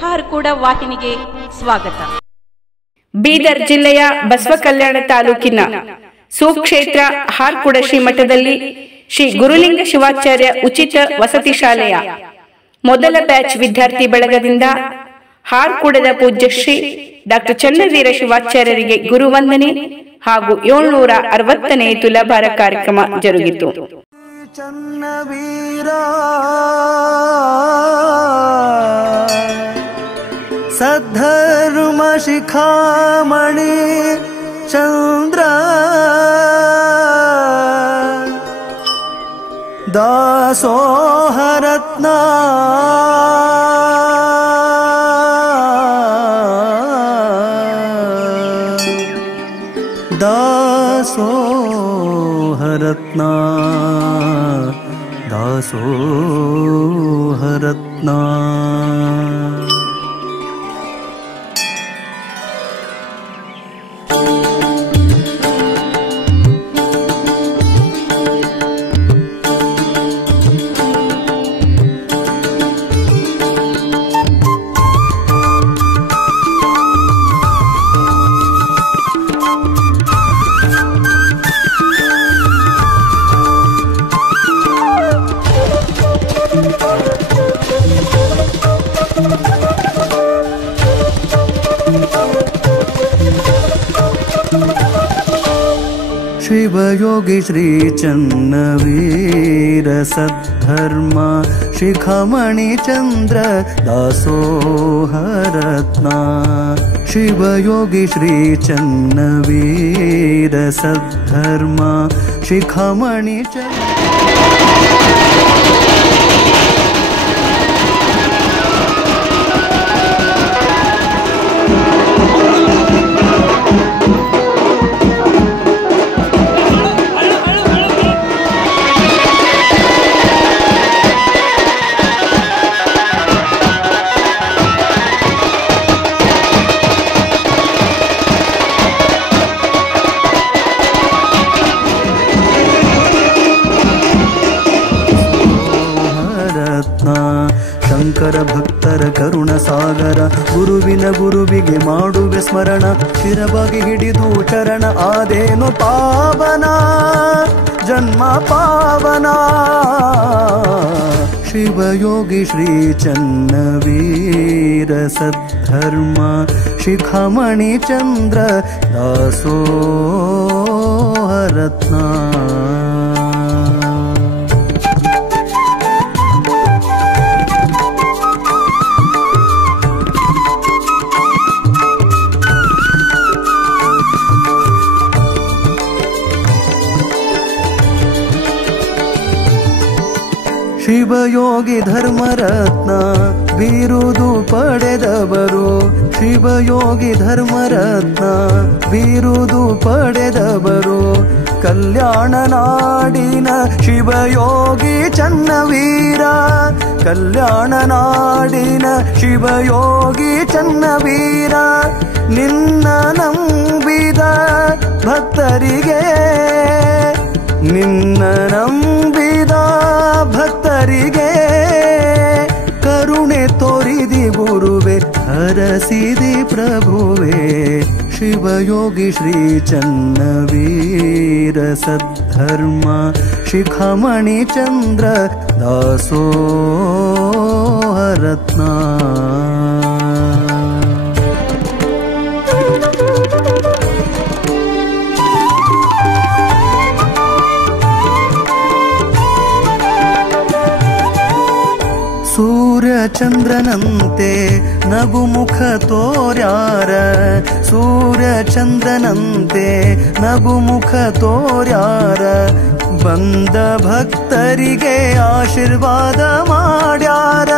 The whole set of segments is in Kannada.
ಹಾರ್ಕೂಡ ವಾಹಿನಿಗೆ ಸ್ವಾಗತ. ಬೀದರ್ ಜಿಲ್ಲೆಯ ಬಸವಕಲ್ಯಾಣ ತಾಲೂಕಿನ ಸುಕ್ಷೇತ್ರ ಹಾರ್ಕೂಡ ಶ್ರೀಮಠದಲ್ಲಿ ಶ್ರೀ ಗುರುಲಿಂಗ ಶಿವಾಚಾರ್ಯ ಉಚಿತ ವಸತಿ ಶಾಲೆಯ ಮೊದಲ ಬ್ಯಾಚ್ ವಿದ್ಯಾರ್ಥಿ ಬಳಗದಿಂದ ಹಾರ್ಕೂಡದ ಪೂಜ್ಯ ಶ್ರೀ ಡಾಕ್ಟರ್ ಚನ್ನವೀರ ಶಿವಾಚಾರ್ಯರಿಗೆ ಗುರುವಂದನೆ ಹಾಗೂ 760ನೇ ತುಲಾಭಾರ ಕಾರ್ಯಕ್ರಮ ಜರುಗಿತು. ಚನ್ನವೀರ ಸದ್ಧರ್ಮ ಶಿಖಾಮಣಿ ಚಂದ್ರ ದಾಸೋಹರತ್ನ ದಾಸೋಹರತ್ನ ದಾಸೋಹರತ್ನ शिवयोगी श्री चन्नवीर सद्धर्म शिखामणि चंद्र दासोहरत्ना शिवयोगी श्री चन्नवीर सद्धर्म शिखामणि चंद्र ಶಂಕರ ಭಕ್ತರ ಕರುಣ ಸಾಗರ ಗುರುವಿನ ಗುರುವಿಗೆ ಮಾಡುವೆ ಸ್ಮರಣ ಶಿರವಾಗಿ ಹಿಡಿದು ಚರಣ ಆದೇನು ಪಾವನ ಜನ್ಮ ಪಾವನ ಶಿವಯೋಗಿ ಶ್ರೀ ಚನ್ನವೀರ ಸದ್ಧರ್ಮ ಶಿಖಾಮಣಿ ಚಂದ್ರ ದಾಸೋಹರತ್ನ ಶಿವಯೋಗಿ ಧರ್ಮರತ್ನ ಬಿರುದು ಪಡೆದವರು ಶಿವಯೋಗಿ ಧರ್ಮರತ್ನ ಬಿರುದು ಪಡೆದವರು ಕಲ್ಯಾಣ ನಾಡಿನ ಶಿವಯೋಗಿ ಚನ್ನವೀರ ಕಲ್ಯಾಣ ನಾಡಿನ ಶಿವಯೋಗಿ ಚನ್ನವೀರ ನಿನ್ನ ನಂಬಿದ ಭಕ್ತರಿಗೆ ನಿನ್ನ ನಂಬಿದ ಭಕ್ತರಿಗೆ ಕರುಣೆ ತೋರಿದಿ ಗುರುವೆ ಹರಸಿದಿ ಪ್ರಭುವೆ ಶಿವಯೋಗಿ ಶ್ರೀ ಚನ್ನವೀರ ಸದ್ಧರ್ಮ ಶಿಖಾಮಣಿ ಚಂದ್ರ ದಾಸೋಹರತ್ನ ಸೂರ್ಯ ಚಂದ್ರನಂತೆ ನಗುಮುಖ ತೋರ್ಯಾರ ಸೂರ್ಯ ಚಂದ್ರನಂತೆ ನಗುಮುಖ ತೋರ್ಯಾರ ಬಂದ ಭಕ್ತರಿಗೆ ಆಶೀರ್ವಾದ ಮಾಡ್ಯಾರ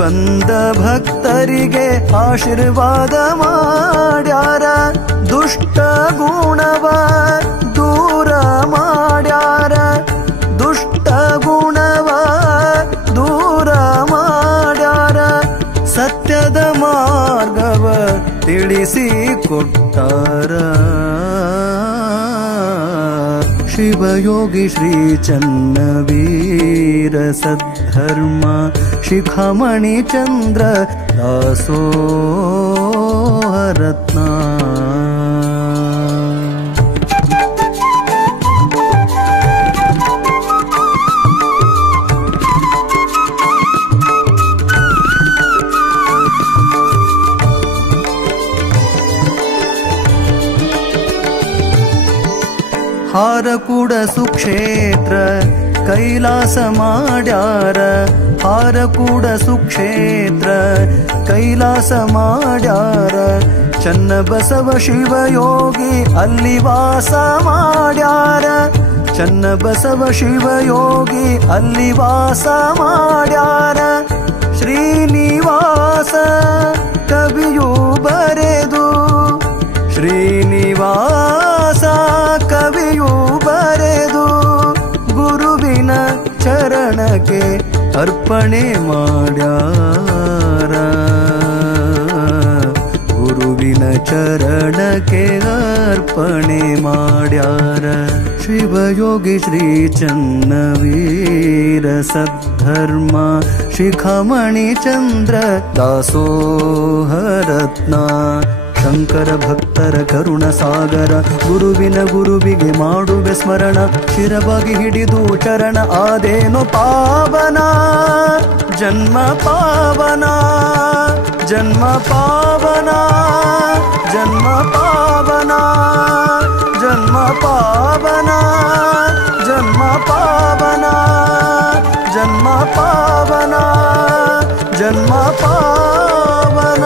ಬಂದ ಭಕ್ತರಿಗೆ ಆಶೀರ್ವಾದ ಮಾಡ್ಯಾರ ದುಷ್ಟ ಗುಣವ ದೂರ ಮಾಡ್ಯಾರ ದುಷ್ಟ ಗುಣವ ದೂರ ಮಾಡ್ಯಾರ ಸತ್ಯದ ಮಾರ್ಗವ ತಿಳಿಸಿ ಕೊಟ್ಟಾರ ಶಿವಯೋಗಿ ಶ್ರೀ ಚನ್ನವೀರ ಸದ್ಧರ್ಮ सद्धर्म शिखामणि चंद्र दासोहरत्ना हारकूड सुक्षेत्र कैलास माड्यार हारकूड सुक्षेत्र कैलास माड्यार चन्नबसव शिवयोगी अल्ली वास माड्यार चन्नबसव शिवयोगी अल्ली वास माड्यार श्रीनिवास कवियु बरेदु श्रीनिवास कवियु बरेदु गुरुविन चरणके अर्पणे ಮಾಡ್ಯಾರ ಗುರುವಿನ ಚರಣಕ್ಕೆ ಅರ್ಪಣೆ ಮಾಡ್ಯಾರ ಶಿವಯೋಗಿ ಶ್ರೀ ಚನ್ನವೀರ ಸದ್ಧರ್ಮ ಶಿಖಾಮಣಿ ಚಂದ್ರ ದಾಸೋಹರತ್ನ ಶಂಕರ ಭಕ್ತರ ಕರುಣ ಸಾಗರ ಗುರುವಿನ ಗುರುವಿಗೆ ಮಾಡುವೆ ಸ್ಮರಣ ಶಿರವಾಗಿ ಹಿಡಿದು ಚರಣ ಆದೇನು ಪಾವನ ಜನ್ಮ ಪಾವನ ಜನ್ಮ ಪಾವನ ಜನ್ಮ ಪಾವನ ಜನ್ಮ ಪಾವನ ಜನ್ಮ ಪಾವನ ಜನ್ಮ ಪಾವನ ಜನ್ಮ ಪಾವನ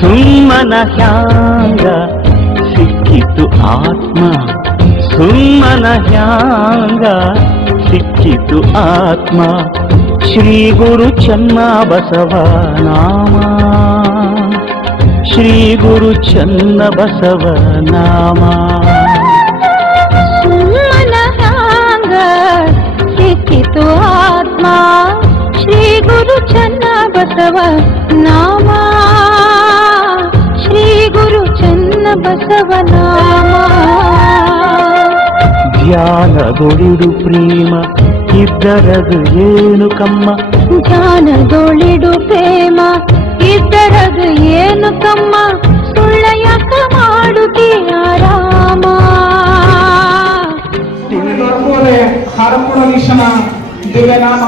ಸುಮ್ಮನ ಹ್ಯಾಂಗ ಸಿಕ್ಕಿತು ಆತ್ಮ ಸುಮ್ಮನ ಹ್ಯಾಂಗ ಸಿಕ್ಕಿತು ಆತ್ಮ ಶ್ರೀ ಗುರು ಚನ್ನ ಬಸವ ನಾಮ ಶ್ರೀ ಗುರು ಚನ್ನ ಬಸವ ನಾಮ ಸುಮ್ಮನ ಹ್ಯಾಂಗ ಸಿಕ್ಕಿತು ಆತ್ಮ ಶ್ರೀ ಗುರು ಚನ್ನ ಬಸವ ನಾಮ ಶ್ರೀ ಗುರು ಚನ್ನ ಬಸವ ನಾಮ ಧ್ಯಾನದೊಳಿಡು ಪ್ರೇಮ ಇದ್ದರದು ಏನು ಕಮ್ಮ ಧ್ಯಾನದೊಳಿಡು ಪ್ರೇಮ ಇದ್ದರದು ಏನು ಕಮ್ಮ ಸುಳ್ಳ ಯಾಕ ಮಾಡುತ್ತೀಯ ರಾಮ ಹಾರಕೂಡೀಶನ ದಿವ್ಯನಾಮ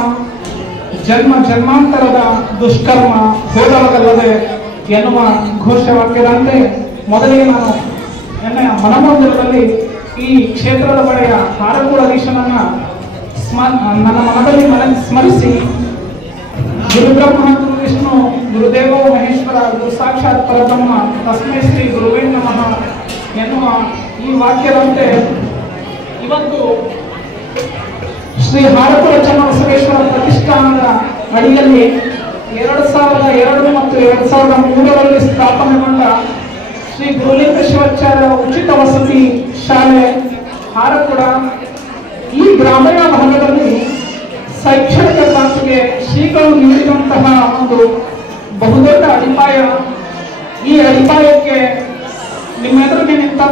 ಜನ್ಮ ಜನ್ಮಾಂತರದ ದುಷ್ಕರ್ಮ ಹೋದವಗಲ್ಲದೆ ಎನ್ನುವ ಘೋಷವಾಕ್ಯದಂತೆ ಮೊದಲಿಗೆ ನಾನು ನನ್ನ ಮನಮಂದಿರದಲ್ಲಿ ಈ ಕ್ಷೇತ್ರದ ಬಳಿಯ ಹಾರಕೂಡೀಶನನ್ನ ನನ್ನ ಮನದಲ್ಲಿ ಸ್ಮರಿಸಿ ಗುರುಬ್ರಹ್ಮ ಗುರು ವಿಷ್ಣು ಗುರುದೇವೋ ಮಹೇಶ್ವರ ಗುರು ಸಾಕ್ಷಾತ್ ಪರಬ್ರಹ್ಮ ತಸ್ಮೈ ಶ್ರೀ ಗುರುವೇ ನಮಃ ಎನ್ನುವ ಈ ವಾಕ್ಯದಂತೆ ಇವತ್ತು ಶ್ರೀ ಹಾರಕೂಡ ಚನ್ನಬಸವೇಶ್ವರ ಪ್ರತಿಷ್ಠಾನದ ಅಡಿಯಲ್ಲಿ 2002 ಮತ್ತು 2003ರಲ್ಲಿ ಸ್ಥಾಪನೆಗೊಂಡ ಶ್ರೀ ಗುರುಲಿಂಗ ಶಿವಾಚಾರ್ಯ ಉಚಿತ ವಸತಿ ಶಾಲೆ ಹಾರಕೂಡ ಈ ಗ್ರಾಮೀಣ ಭಾಗದಲ್ಲಿ ಶೈಕ್ಷಣಿಕ ಕ್ರಾಂತಿಗೆ ಶ್ರೀಗಳು ನೀಡಿದಂತಹ ಒಂದು ಬಹುದೊಡ್ಡ ಅಡಿಪಾಯ. ಈ ಅಡಿಪಾಯಕ್ಕೆ ನಿಮ್ಮೆದುರಿಗೆ ನಿಂತಹ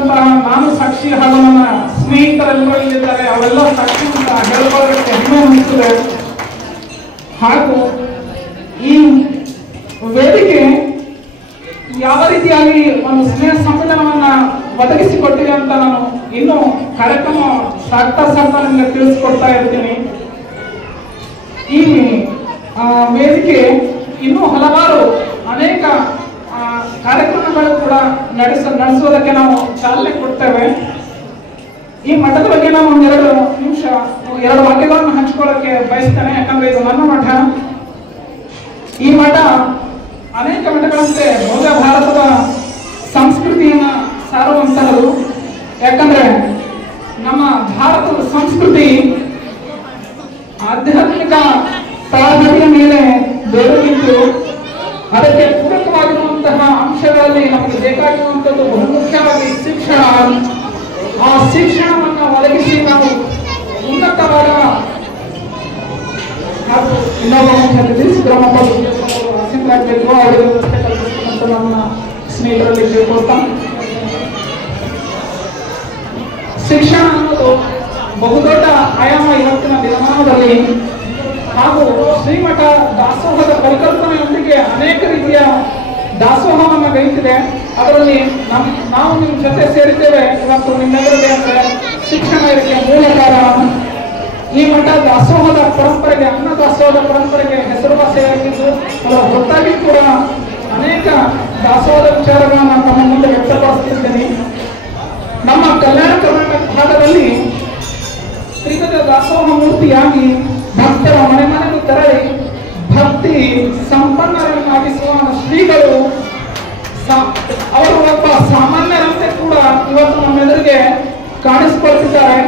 ನಾನು ಸಾಕ್ಷಿ ಹಾಗೂ ನನ್ನ ಸ್ನೇಹಿತರೆಲ್ಲರೂ ಇಲ್ಲಿದ್ದಾರೆ, ಅವೆಲ್ಲ ಸಾಕ್ಷಿ ಅಂತ ಹೇಳ್ಕೊಳ್ಳೋದಕ್ಕೆ ಹೆಮ್ಮೆ ಅನಿಸುತ್ತದೆ. ಹಾಗೂ ಈ ವೇದಿಕೆ ಯಾವ ರೀತಿಯಾಗಿ ಒಂದು ಸ್ನೇಹ ಸಮ್ಮೇಳನವನ್ನ ಒದಗಿಸಿಕೊಟ್ಟಿದೆ ಅಂತ ನಾನು ಇನ್ನು ಕಾರ್ಯಕ್ರಮ ಸಾಗ್ತಾ ನಿಮಗೆ ತಿಳಿಸ್ಕೊಡ್ತಾ ಇರ್ತೀನಿ. ಈ ವೇದಿಕೆ ಇನ್ನೂ ಹಲವಾರು ಅನೇಕ ಕಾರ್ಯಕ್ರಮಗಳು ಕೂಡ ನಡೆಸುವುದಕ್ಕೆ ನಾವು ಚಾಲನೆ ಕೊಡ್ತೇವೆ. ಈ ಮಠದ ಬಗ್ಗೆ ನಾನು ಒಂದೆರಡು ನಿಮಿಷ 2 ವಾಕ್ಯಗಳನ್ನು ಹಂಚಿಕೊಳ್ಳಕ್ಕೆ ಬಯಸ್ತೇನೆ. ಯಾಕಂದ್ರೆ ಇದು ನನ್ನ ಮಠ. ಈ ಮಠ ಅನೇಕ ಮಠಗಳಂತೆ ಭವ್ಯ ಭಾರತದ ಸಂಸ್ಕೃತಿಯನ್ನ ಸಾರುವಂತಹದ್ದು. ಯಾಕಂದ್ರೆ ನಮ್ಮ ಭಾರತದ ಸಂಸ್ಕೃತಿ ಆಧ್ಯಾತ್ಮಿಕ ತಳಹದಿಯ ಮೇಲೆ ಬೇರು ನಿಂತು ಅದಕ್ಕೆ ಪೂರಕವಾಗಿರುವಂತಹ ನಮಗೆ ಬೇಕಾಗಿರುವಂಥದ್ದು ಬಹುಮುಖ್ಯವಾಗಿ ಶಿಕ್ಷಣ. ಆ ಶಿಕ್ಷಣವನ್ನು ಒದಗಿಸಿ ನಾವು ಉನ್ನತವಾದ ಹಾಗೂ ಇನ್ನೊಬ್ಬ ಮುಖ್ಯಮಂತ್ರಿ ಸಿದ್ದರಾಮಪ್ಪ ಆಸೀನರಾಗಬೇಕು, ಅವರಿಗೆ ವ್ಯವಸ್ಥೆ ಕಲ್ಪಿಸಬೇಕಂತ ನಮ್ಮ ಸ್ನೇಹಿತರಲ್ಲಿ ಕೇಳ್ಕೊಳ್ತಾ, ಶಿಕ್ಷಣ ಅನ್ನೋದು ಬಹುದೊಡ್ಡ ಆಯಾಮ ಇವತ್ತಿನ ದಿನಮಾನದಲ್ಲಿ. ಹಾಗೂ ಶ್ರೀಮಠ ದಾಸೋಹದ ಪರಿಕಲ್ಪನೆಯೊಂದಿಗೆ ಅನೇಕ ರೀತಿಯ ದಾಸೋಹವನ್ನು ಗೈತಿದೆ. ಅದರಲ್ಲಿ ನಾವು ನಿಮ್ಮ ಜೊತೆ ಸೇರಿದ್ದೇವೆ ಇವತ್ತು. ನಿಮ್ಮೆಲ್ಲರಿಗೆ ಅಂದರೆ ಶಿಕ್ಷಣ ಇದಕ್ಕೆ ಮೂಲ ಕಾರಣ. ಈ ಮಠ ದಾಸೋಹದ ಪರಂಪರೆಗೆ, ಅನ್ನ ದಾಸೋಹದ ಪರಂಪರೆಗೆ ಹೆಸರುವಾಸಿಯಾಗಿದ್ದು, ಅದರ ಹೊರತಾಗಿ ಕೂಡ ಅನೇಕ ದಾಸೋಹದ ವಿಚಾರಗಳನ್ನು ತಮ್ಮ ಮುಂದೆ ವ್ಯಕ್ತಪಡಿಸುತ್ತಿದ್ದೇನೆ. ನಮ್ಮ ಕಲ್ಯಾಣ ಕರ್ನಾಟಕ ಭಾಗದಲ್ಲಿ ತ್ರಿವಿಧ ದಾಸೋಹ ಮೂರ್ತಿಯಾಗಿ ಭಕ್ತರ ಮನೆ ಮನೆಗೂ ತೆರಳಿ ಭಕ್ತಿ ಸಂಪನ್ನರನ್ನಾಗಿಸುವ ಶ್ರೀಗಳು ಅವರು ಒಬ್ಬ ಸಾಮಾನ್ಯರಂತೆ ಕೂಡ ಇವತ್ತು ನಮ್ಮೆದುರಿಗೆ ಕಾಣಿಸಿಕೊಳ್ತಿದ್ದಾರೆ.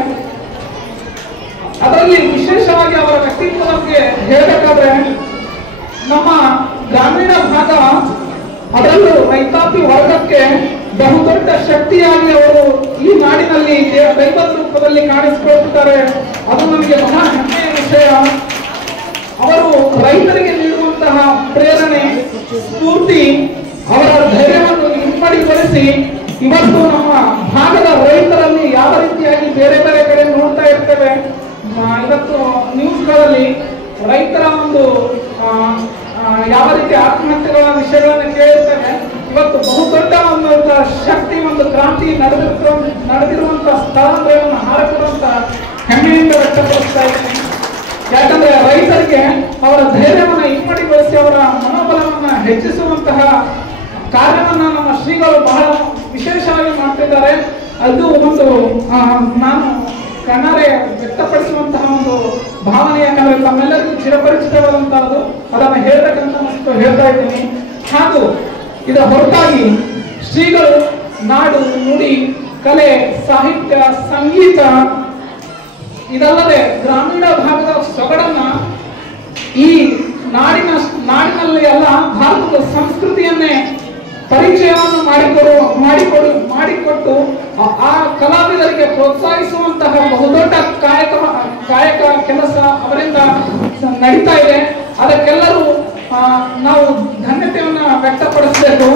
ಅದರಲ್ಲಿ ವಿಶೇಷವಾಗಿ ಅವರ ವ್ಯಕ್ತಿತ್ವದ ಬಗ್ಗೆ ಹೇಳಬೇಕಾದ್ರೆ, ನಮ್ಮ ಗ್ರಾಮೀಣ ಭಾಗ ಅದರಲ್ಲೂ ರೈತಾಪಿ ವರ್ಗಕ್ಕೆ ಬಹುದೊಡ್ಡ ಶಕ್ತಿಯಾಗಿ ಅವರು ಈ ನಾಡಿನಲ್ಲಿ ದೈವದ ರೂಪದಲ್ಲಿ ಕಾಣಿಸಿಕೊಳ್ತಿದ್ದಾರೆ. ಅದು ನಮಗೆ ಬಹಳ ಹೆಮ್ಮೆಯ ವಿಷಯ. ಅವರು ರೈತರಿಗೆ ನೀಡುವಂತಹ ಪ್ರೇರಣೆ, ಸ್ಫೂರ್ತಿ, ಅವರ ಧೈರ್ಯವನ್ನು ಇಮ್ಮಡಿಗೊಳಿಸಿ ಇವತ್ತು ನಮ್ಮ ಭಾಗದ ರೈತರಲ್ಲಿ ಯಾವ ರೀತಿಯಾಗಿ ಬೇರೆ ಬೇರೆ ಕಡೆ ನೋಡ್ತಾ ಇರ್ತೇವೆ. ಇವತ್ತು ನ್ಯೂಸ್ಗಳಲ್ಲಿ ರೈತರ ಒಂದು ಯಾವ ರೀತಿ ಆತ್ಮಹತ್ಯೆಗಳ ವಿಷಯಗಳನ್ನು ಕೇಳಿರ್ತೇವೆ. ಇವತ್ತು ಬಹುದೊಡ್ಡ ಒಂದು ಶಕ್ತಿ, ಒಂದು ಕ್ರಾಂತಿ ನಡೆದಿರುವಂತ ಸ್ಥಳಾಂತರವನ್ನು ಹಾರಿರುವಂತ ಹೆಮ್ಮೆಯಿಂದ ವ್ಯಕ್ತಪಡಿಸ್ತಾ ಇದ್ದೀನಿ. ಯಾಕಂದ್ರೆ ರೈತರಿಗೆ ಅವರ ಧೈರ್ಯವನ್ನು ಇಮ್ಮಡಿಗೊಳಿಸಿ ಅವರ ಮನೋಬಲವನ್ನು ಹೆಚ್ಚಿಸುವಂತಹ ಕಾರ್ಯವನ್ನ ನಮ್ಮ ಶ್ರೀಗಳು ಬಹಳ ವಿಶೇಷವಾಗಿ ಮಾಡ್ತಿದ್ದಾರೆ. ಅದು ಒಂದು ನಾನು ಕಣ್ಣಾರೆ ವ್ಯಕ್ತಪಡಿಸುವಂತಹ ಒಂದು ಭಾವನೆ. ಯಾಕಂದ್ರೆ ತಮ್ಮೆಲ್ಲರಿಗೂ ಚಿರಪರಿಚಿತವಾದಂತಹದ್ದು, ಅದನ್ನು ಹೇಳ್ತಕ್ಕಂತ ಹೇಳ್ತಾ ಇದ್ದೀನಿ. ಹಾಗೂ ಇದರ ಹೊರತಾಗಿ ಶ್ರೀಗಳು ನಾಡು, ನುಡಿ, ಕಲೆ, ಸಾಹಿತ್ಯ, ಸಂಗೀತ ಇದಲ್ಲದೆ ಗ್ರಾಮೀಣ ಭಾಗದ ಸೊಗಡನ್ನ ಈ ನಾಡಿನಲ್ಲಿ ಎಲ್ಲ ಭಾರತದ ಸಂಸ್ಕೃತಿಯನ್ನೇ ಪರಿಚಯವನ್ನು ಮಾಡಿಕೊಟ್ಟು ಆ ಕಲಾವಿದರಿಗೆ ಪ್ರೋತ್ಸಾಹಿಸುವಂತಹ ಬಹುದೊಡ್ಡ ಕಾಯಕ ಕೆಲಸ ಅವರಿಂದ ನಡೀತಾ ಇದೆ. ಅದಕ್ಕೆಲ್ಲರೂ ನಾವು ಧನ್ಯತೆಯನ್ನು ವ್ಯಕ್ತಪಡಿಸಬೇಕು.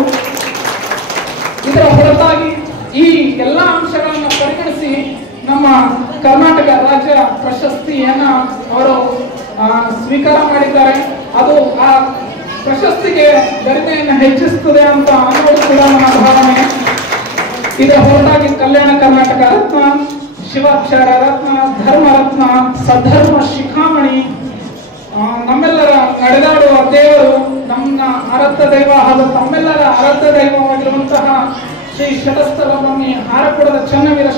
ಇದರ ಹೊರತಾಗಿ ಈ ಎಲ್ಲ ಅಂಶಗಳನ್ನು ಪರಿಗಣಿಸಿ ನಮ್ಮ ಕರ್ನಾಟಕ ರಾಜ್ಯ ಪ್ರಶಸ್ತಿಯನ್ನ ಅವರು ಸ್ವೀಕಾರ ಮಾಡಿದ್ದಾರೆ. ಅದು ಆ ಪ್ರಶಸ್ತಿಗೆ ಗರಿಮೆಯನ್ನು ಹೆಚ್ಚಿಸುತ್ತದೆ ಅಂತ ಅನ್ನೋದು ಕೂಡ ನನ್ನ ಭಾವನೆ. ಇದರ ಹೊರತಾಗಿ ಕಲ್ಯಾಣ ಕರ್ನಾಟಕ ರತ್ನ, ಶಿವಾಚಾರ್ಯ ರತ್ನ, ಧರ್ಮ ರತ್ನ, ಸದ್ಧರ್ಮ ಶಿಖಾಮಣಿ, ನಮ್ಮೆಲ್ಲರ ನಡೆದಾಡುವ ದೇವರು, ನಮ್ಮ ಆರಾಧ್ಯ ದೈವ ಹಾಗೂ ತಮ್ಮೆಲ್ಲರ ಆರಾಧ್ಯ ದೈವವಾಗಿರುವಂತಹ ಶ್ರೀ ಶತಸ್ಥಲ ಬ್ರಹ್ಮಿ ಹಾರಕೂಡದ ಚನ್ನವೀರ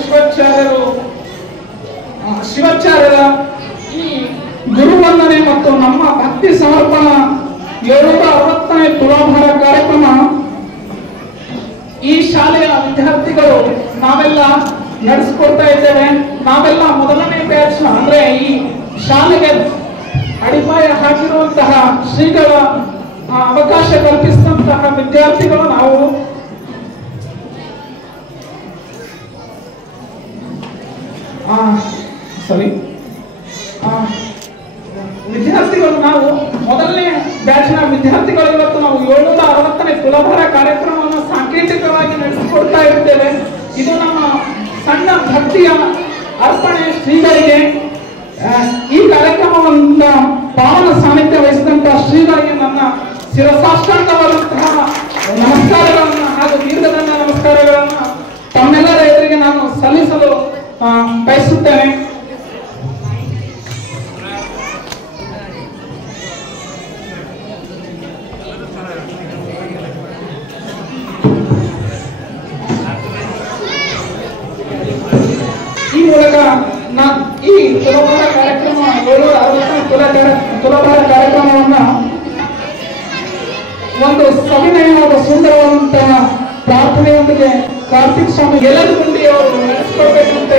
ಶಿವಾಚಾರ್ಯರ ಈ ಗುರುವಂದನೆ ಮತ್ತು ನಮ್ಮ ಭಕ್ತಿ ಸಮರ್ಪಣಾ 760ನೇ ತುಲಾಭಾರ ಕಾರ್ಯಕ್ರಮ ಈ ಶಾಲೆಯ ವಿದ್ಯಾರ್ಥಿಗಳು ನಾವೆಲ್ಲ ನಡೆಸಿಕೊಡ್ತಾ ಇದ್ದೇವೆ. ನಾವೆಲ್ಲ ಮೊದಲನೇ ಬ್ಯಾಚ್, ಅಂದ್ರೆ ಈ ಶಾಲೆಗೆ ಅಡಿಪಾಯ ಹಾಕಿರುವಂತಹ ಶ್ರೀಗಳ ಅವಕಾಶ ಕಲ್ಪಿಸಿದಂತಹ ವಿದ್ಯಾರ್ಥಿಗಳು ನಾವು. ವಿದ್ಯಾರ್ಥಿಗಳು ನಾವು ಮೊದಲನೇ ಬ್ಯಾಚ್ನ ವಿದ್ಯಾರ್ಥಿಗಳು ಇವತ್ತು ನಾವು 760ನೇ ತುಲಾಭಾರ ಕಾರ್ಯಕ್ರಮವನ್ನು ಸಾಂಕೇತಿಕವಾಗಿ ನಡೆಸಿಕೊಡ್ತಾ ಇರ್ತೇವೆ. ಇದು ನಮ್ಮ ಸಣ್ಣ ಭಕ್ತಿಯ ಅರ್ಪಣೆ ಶ್ರೀಗಳಿಗೆ. ಈ ಕಾರ್ಯಕ್ರಮವನ್ನ ಪಾವನ ಸಾನ್ನಿಧ್ಯ ವಹಿಸಿದಂತಹ ಶ್ರೀಗಳಿಗೆ ನನ್ನ ಶಿರಸಾಷ್ಟಾಂಗವಾದಂತಹ ನಮಸ್ಕಾರಗಳನ್ನ ಹಾಗೂ ದೀರ್ಘದಂಡ ನಮಸ್ಕಾರಗಳನ್ನ ತಮ್ಮೆಲ್ಲರ ಎದುರಿಗೆ ನಾನು ಸಲ್ಲಿಸಲು ಬಯಸುತ್ತೇನೆ. ಈ ಮೂಲಕ ಈ ತುಲಾಭಾರ ಕಾರ್ಯಕ್ರಮ 760ನೇ ತುಲಾಭಾರ ಕಾರ್ಯಕ್ರಮವನ್ನ ಒಂದು ಸವಿನಯವಾದ ಸುಂದರವಾದಂತಹ ಪ್ರಾರ್ಥನೆಯೊಂದಿಗೆ ಕಾರ್ತಿಕ್ ಸ್ವಾಮಿ ಯಲಗುಂಡಿ ಅವರು ನಡೆಸಿಕೊಡ್ಬೇಕಂತ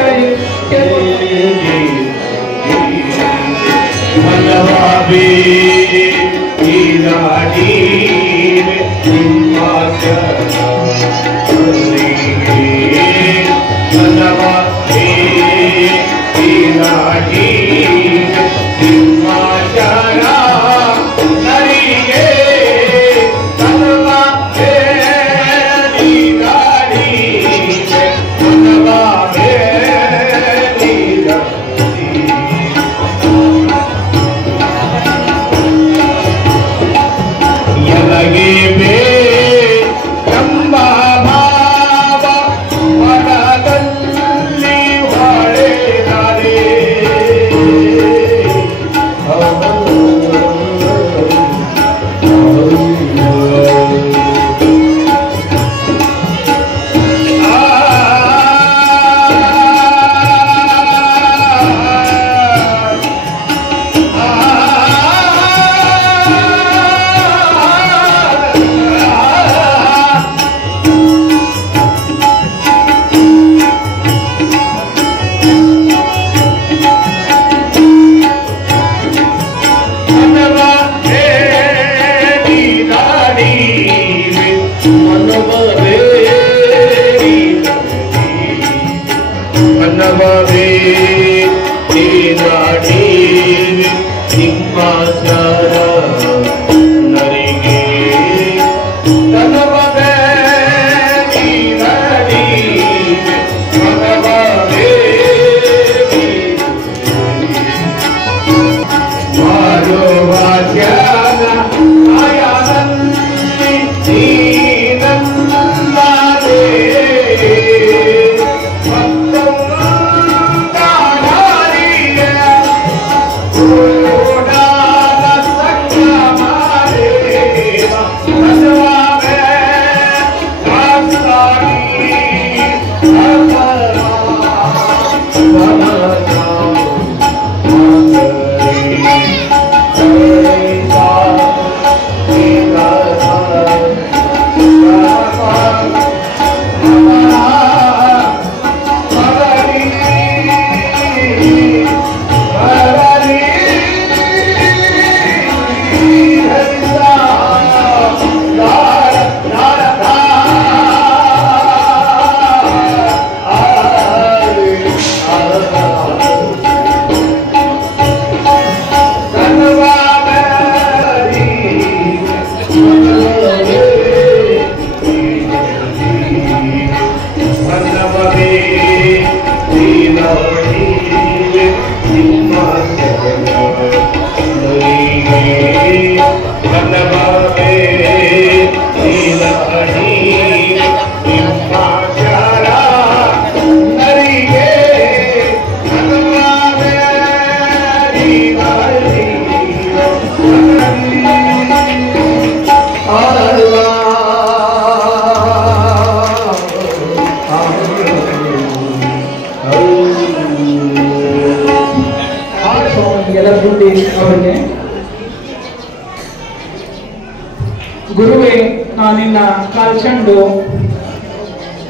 ಗುರುವೇ, ನಾನಿನ್ನ ಕಾಲ್ಚಂಡು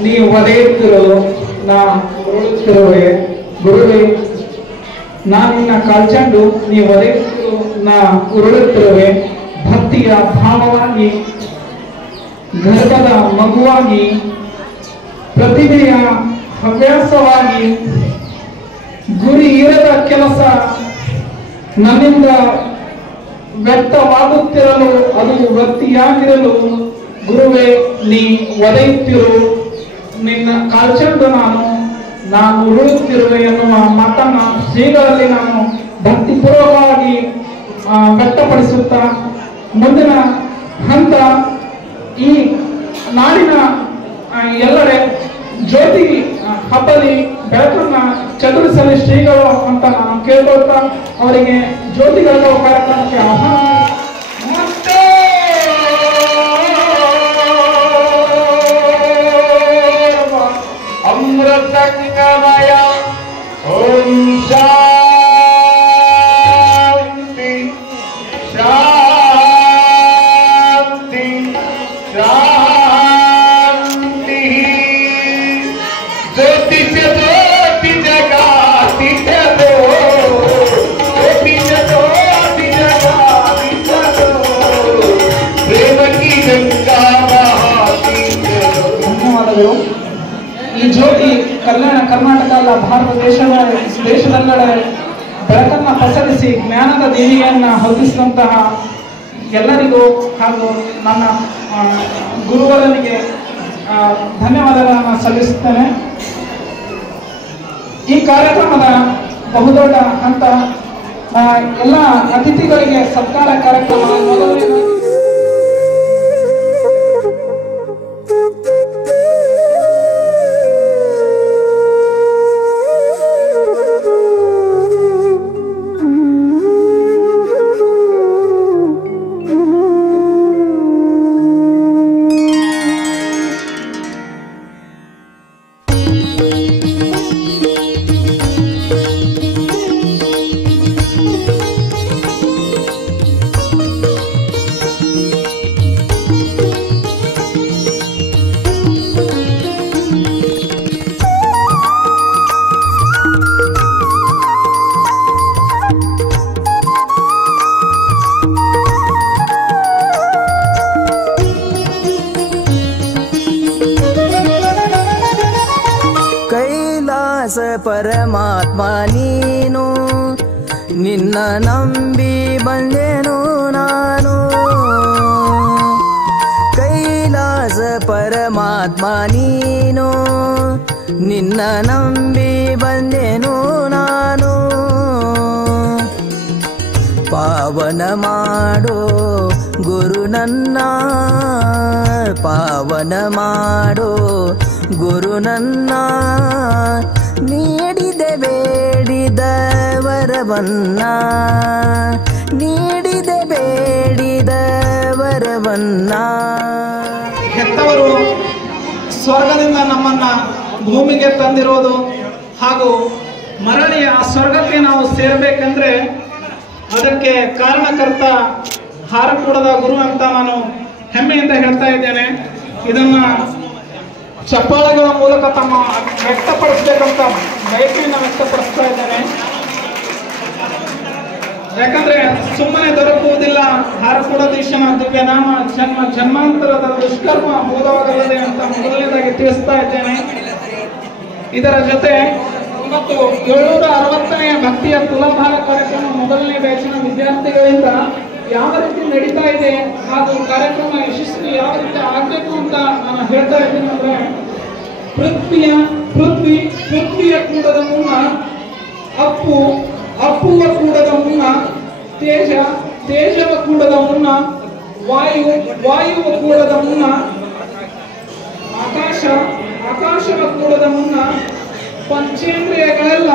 ನೀವು ಒದೆಯುತ್ತಿರೋ ನಾ ಉರುಳುತ್ತಿರುವೆ. ಗುರುವೇ, ನಾನಿನ್ನ ಕಾಲ್ಚಂಡು ನೀವು ಒದೆಯುತ್ತಿರೋ ನಾ ಉರುಳುತ್ತಿರುವೆ. ಭಕ್ತಿಯ ಭಾವವಾಗಿ, ಗರ್ಭದ ಮಗುವಾಗಿ, ಪ್ರತಿಭೆಯ ಹವ್ಯಾಸವಾಗಿ, ಗುರಿ ಇರದ ಕೆಲಸ ನನ್ನಿಂದ ವ್ಯಕ್ತವಾಗುತ್ತಿರಲು, ಅದು ವ್ಯಕ್ತಿಯಾಗಿರಲು ಗುರುವೇ ನೀ ಒದೆಯುತ್ತಿರು. ನಿನ್ನ ಕಾಲ್ಚಂಡು ನಾನು ಉರುಳುತ್ತಿರುವೆ ಎನ್ನುವ ಮಾತನ್ನ ಶ್ರೀಗಳಲ್ಲಿ ನಾನು ಭಕ್ತಿಪೂರ್ವಕವಾಗಿ ವ್ಯಕ್ತಪಡಿಸುತ್ತಾ ಮುಂದಿನ ಹಂತ ಈ ನಾಡಿನ ಎಲ್ಲೆಡೆ ಜ್ಯೋತಿ ಹಬ್ಬಲಿ ಬೆಳಕನ್ನ ಚದುರಿಸಲಿ ಶ್ರೀಗಳು ಅಂತ ನಾನು ಕೇಳ್ಕೊಳ್ತಾ ಅವರಿಗೆ ಜ್ಯೋತಿಗಳ ಕಾರ್ಯಕ್ರಮಕ್ಕೆ ಆಹ್ವಾನ. ಅಮೃತಂಗಮಯ ಓಂ ಶಾಂತಿ ಶಾಂತಿ ಶಾಂತಿ. ಜ್ಯೋತಿ ಜ್ಯೋತಿ ಜಗಾತಿ ಜಗೋ, ಜ್ಯೋತಿ ಜ್ಯೋತಿ ಜಗಾತಿ ಜಗೋ, ಪ್ರೇಮ की गंगा ಈ ಜ್ಯೋತಿ ಕಲ್ಯಾಣ ಕರ್ನಾಟಕ ಅಲ್ಲ ಭಾರತ ದೇಶದೆಲ್ಲೆಡೆ ಬೆಳಕನ್ನು ಪಸರಿಸಿ ಜ್ಞಾನದ ದೀವಿಗೆಯನ್ನು ಹೊದಿಸಿದಂತಹ ಎಲ್ಲರಿಗೂ ಹಾಗೂ ನನ್ನ ಗುರುವರನಿಗೆ ಧನ್ಯವಾದಗಳನ್ನು ಸಲ್ಲಿಸುತ್ತೇನೆ. ಈ ಕಾರ್ಯಕ್ರಮದ ಬಹುದೊಡ್ಡ ಹಂತ ಎಲ್ಲ ಅತಿಥಿಗಳಿಗೆ ಸತ್ಕಾರ ಕಾರ್ಯಕ್ರಮ ಮೊದಲನೇ ಪರಮಾತ್ಮ ನೀನು ನಿನ್ನ ನಂಬಿ ಬಂದೆನು ನಾನು ಕೈಲಾಸ ಪರಮಾತ್ಮ ನೀನು ನಿನ್ನ ನಂಬಿ ಬಂದೆನು ನಾನು ಪಾವನ ಮಾಡೋ ಗುರು ನನ್ನ ಪಾವನ ಮಾಡೋ ಗುರು ನನ್ನ ನೀಡಿದೆ ಬೇಡಿದ ವರವನ್ನ ನೀಡಿದೆ ಬೇಡಿದ ವರವನ್ನ ಹೆತ್ತವರು ಸ್ವರ್ಗದಿಂದ ನಮ್ಮನ್ನ ಭೂಮಿಗೆ ತಂದಿರೋದು ಹಾಗೂ ಮರಳಿ ಆ ಸ್ವರ್ಗಕ್ಕೆ ನಾವು ಸೇರಬೇಕಂದ್ರೆ ಅದಕ್ಕೆ ಕಾರಣಕರ್ತ ಹಾರಕೂಡದ ಗುರು ಅಂತ ನಾನು ಹೆಮ್ಮೆಯಿಂದ ಹೇಳ್ತಾ ಇದ್ದೇನೆ. ಇದನ್ನ ಚಪ್ಪಾಳೆಗಳ ಮೂಲಕ ತಮ್ಮ ವ್ಯಕ್ತಪಡಿಸಬೇಕಂತ ಬಯಕೆಯನ್ನು ವ್ಯಕ್ತಪಡಿಸ್ತಾ ಇದ್ದೇನೆ. ಯಾಕಂದ್ರೆ ಸುಮ್ಮನೆ ದೊರಕುವುದಿಲ್ಲ ಹಾರಕೂಡದೀಶನ ದಿವ್ಯ ನಾಮ ಜನ್ಮ ಜನ್ಮಾಂತರದ ದುಷ್ಕರ್ಮ ಹೋಗವಾಗಲಿದೆ ಅಂತ ಮೊದಲನೇದಾಗಿ ತಿಳಿಸ್ತಾ ಇದ್ದೇನೆ. ಇದರ ಜೊತೆ ಇವತ್ತು 760ನೇ ಭಕ್ತಿಯ ತುಲಾಭಾರ ಕಾರ್ಯಕ್ರಮ ಮೊದಲನೇ ಬ್ಯಾಚಿನ ವಿದ್ಯಾರ್ಥಿಗಳಿಂದ ಯಾವ ರೀತಿ ನಡೀತಾ ಇದೆ ಹಾಗೂ ಕಾರ್ಯಕ್ರಮ ಯಶಸ್ವಿ ಯಾವ ರೀತಿ ಆಗ್ಬೇಕು ಅಂತ ನಾನು ಹೇಳ್ತಾ ಇದ್ದೀನಿ. ಅಂದ್ರೆ ಪೃಥ್ವಿಯ ಕೂಡದ ಮುನ್ನ ಅಪ್ಪುವ ಕೂಡದ ಮುನ್ನ ತೇಜವ ಕೂಡದ ಮುನ್ನ ವಾಯುವ ಕೂಡದ ಮುನ್ನ ಆಕಾಶವ ಕೂಡದ ಮುನ್ನ ಪಂಚೇಂದ್ರಿಯಗಳೆಲ್ಲ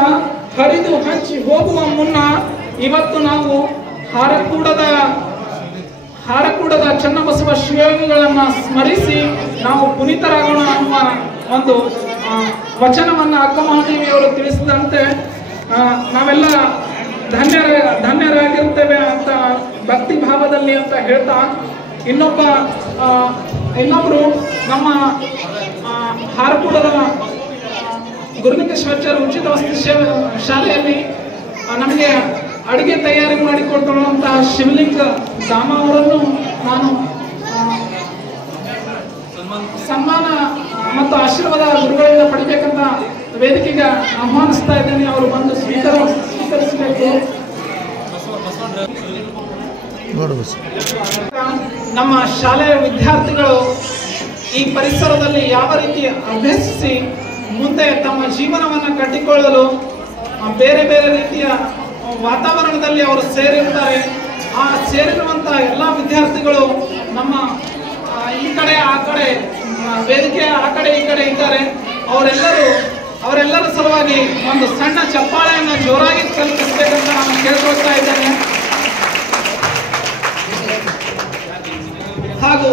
ಹರಿದು ಹಂಚಿ ಹೋಗುವ ಮುನ್ನ ಇವತ್ತು ನಾವು ಹಾರಕೂಡದ ಚನ್ನಬಸವ ಶಿವಯೋಗಿಗಳನ್ನ ಸ್ಮರಿಸಿ ನಾವು ಪುನೀತರಾಗೋಣ ಅನ್ನುವ ಒಂದು ವಚನವನ್ನ ಅಕ್ಕ ಮಹಾದೇವಿಯವರು ತಿಳಿಸಿದಂತೆ ನಾವೆಲ್ಲ ಧನ್ಯರಾಗಿರ್ತೇವೆ ಅಂತ ಭಕ್ತಿ ಭಾವದಲ್ಲಿ ಅಂತ ಹೇಳ್ತಾ ಇನ್ನೊಬ್ರು ನಮ್ಮ ಹಾರಕೂಡದ ಗುರುಲಿಂಗ ಶಿವಾಚಾರ್ಯ ಉಚಿತ ವಸತಿ ಶಾಲೆಯಲ್ಲಿ ನಮಗೆ ಅಡುಗೆ ತಯಾರಿ ಮಾಡಿಕೊಟ್ಟಿರುವಂತಹ ಶಿವಲಿಂಗ ಧಾಮ ಅವರನ್ನು ನಾನು ಸನ್ಮಾನ ಮತ್ತು ಆಶೀರ್ವಾದ ಗುರುಗಳಿಂದ ಪಡಿಬೇಕಂತ ವೇದಿಕೆಗೆ ಆಹ್ವಾನಿಸ್ತಾ ಇದ್ದೇನೆ. ಅವರು ಬಂದು ಸ್ವೀಕರಿಸಬೇಕು. ನಮ್ಮ ಶಾಲೆಯ ವಿದ್ಯಾರ್ಥಿಗಳು ಈ ಪರಿಸರದಲ್ಲಿ ಯಾವ ರೀತಿ ಅಭ್ಯಸಿಸಿ ಮುಂದೆ ತಮ್ಮ ಜೀವನವನ್ನು ಕಟ್ಟಿಕೊಳ್ಳಲು ಬೇರೆ ಬೇರೆ ರೀತಿಯ ವಾತಾವರಣದಲ್ಲಿ ಅವರು ಸೇರಿರ್ತಾರೆ. ಆ ಸೇರಿರುವಂತಹ ಎಲ್ಲ ವಿದ್ಯಾರ್ಥಿಗಳು ನಮ್ಮ ಈ ಕಡೆ ಆ ಕಡೆ ವೇದಿಕೆ ಆ ಕಡೆ ಈ ಕಡೆ ಇದ್ದಾರೆ. ಅವರೆಲ್ಲರ ಸಲುವಾಗಿ ಒಂದು ಸಣ್ಣ ಚಪ್ಪಾಳೆಯನ್ನು ಜೋರಾಗಿ ಕಲ್ಪಿಸಬೇಕಂತ ನಾನು ಕೇಳ್ಕೊಳ್ತಾ ಇದ್ದೇನೆ. ಹಾಗೂ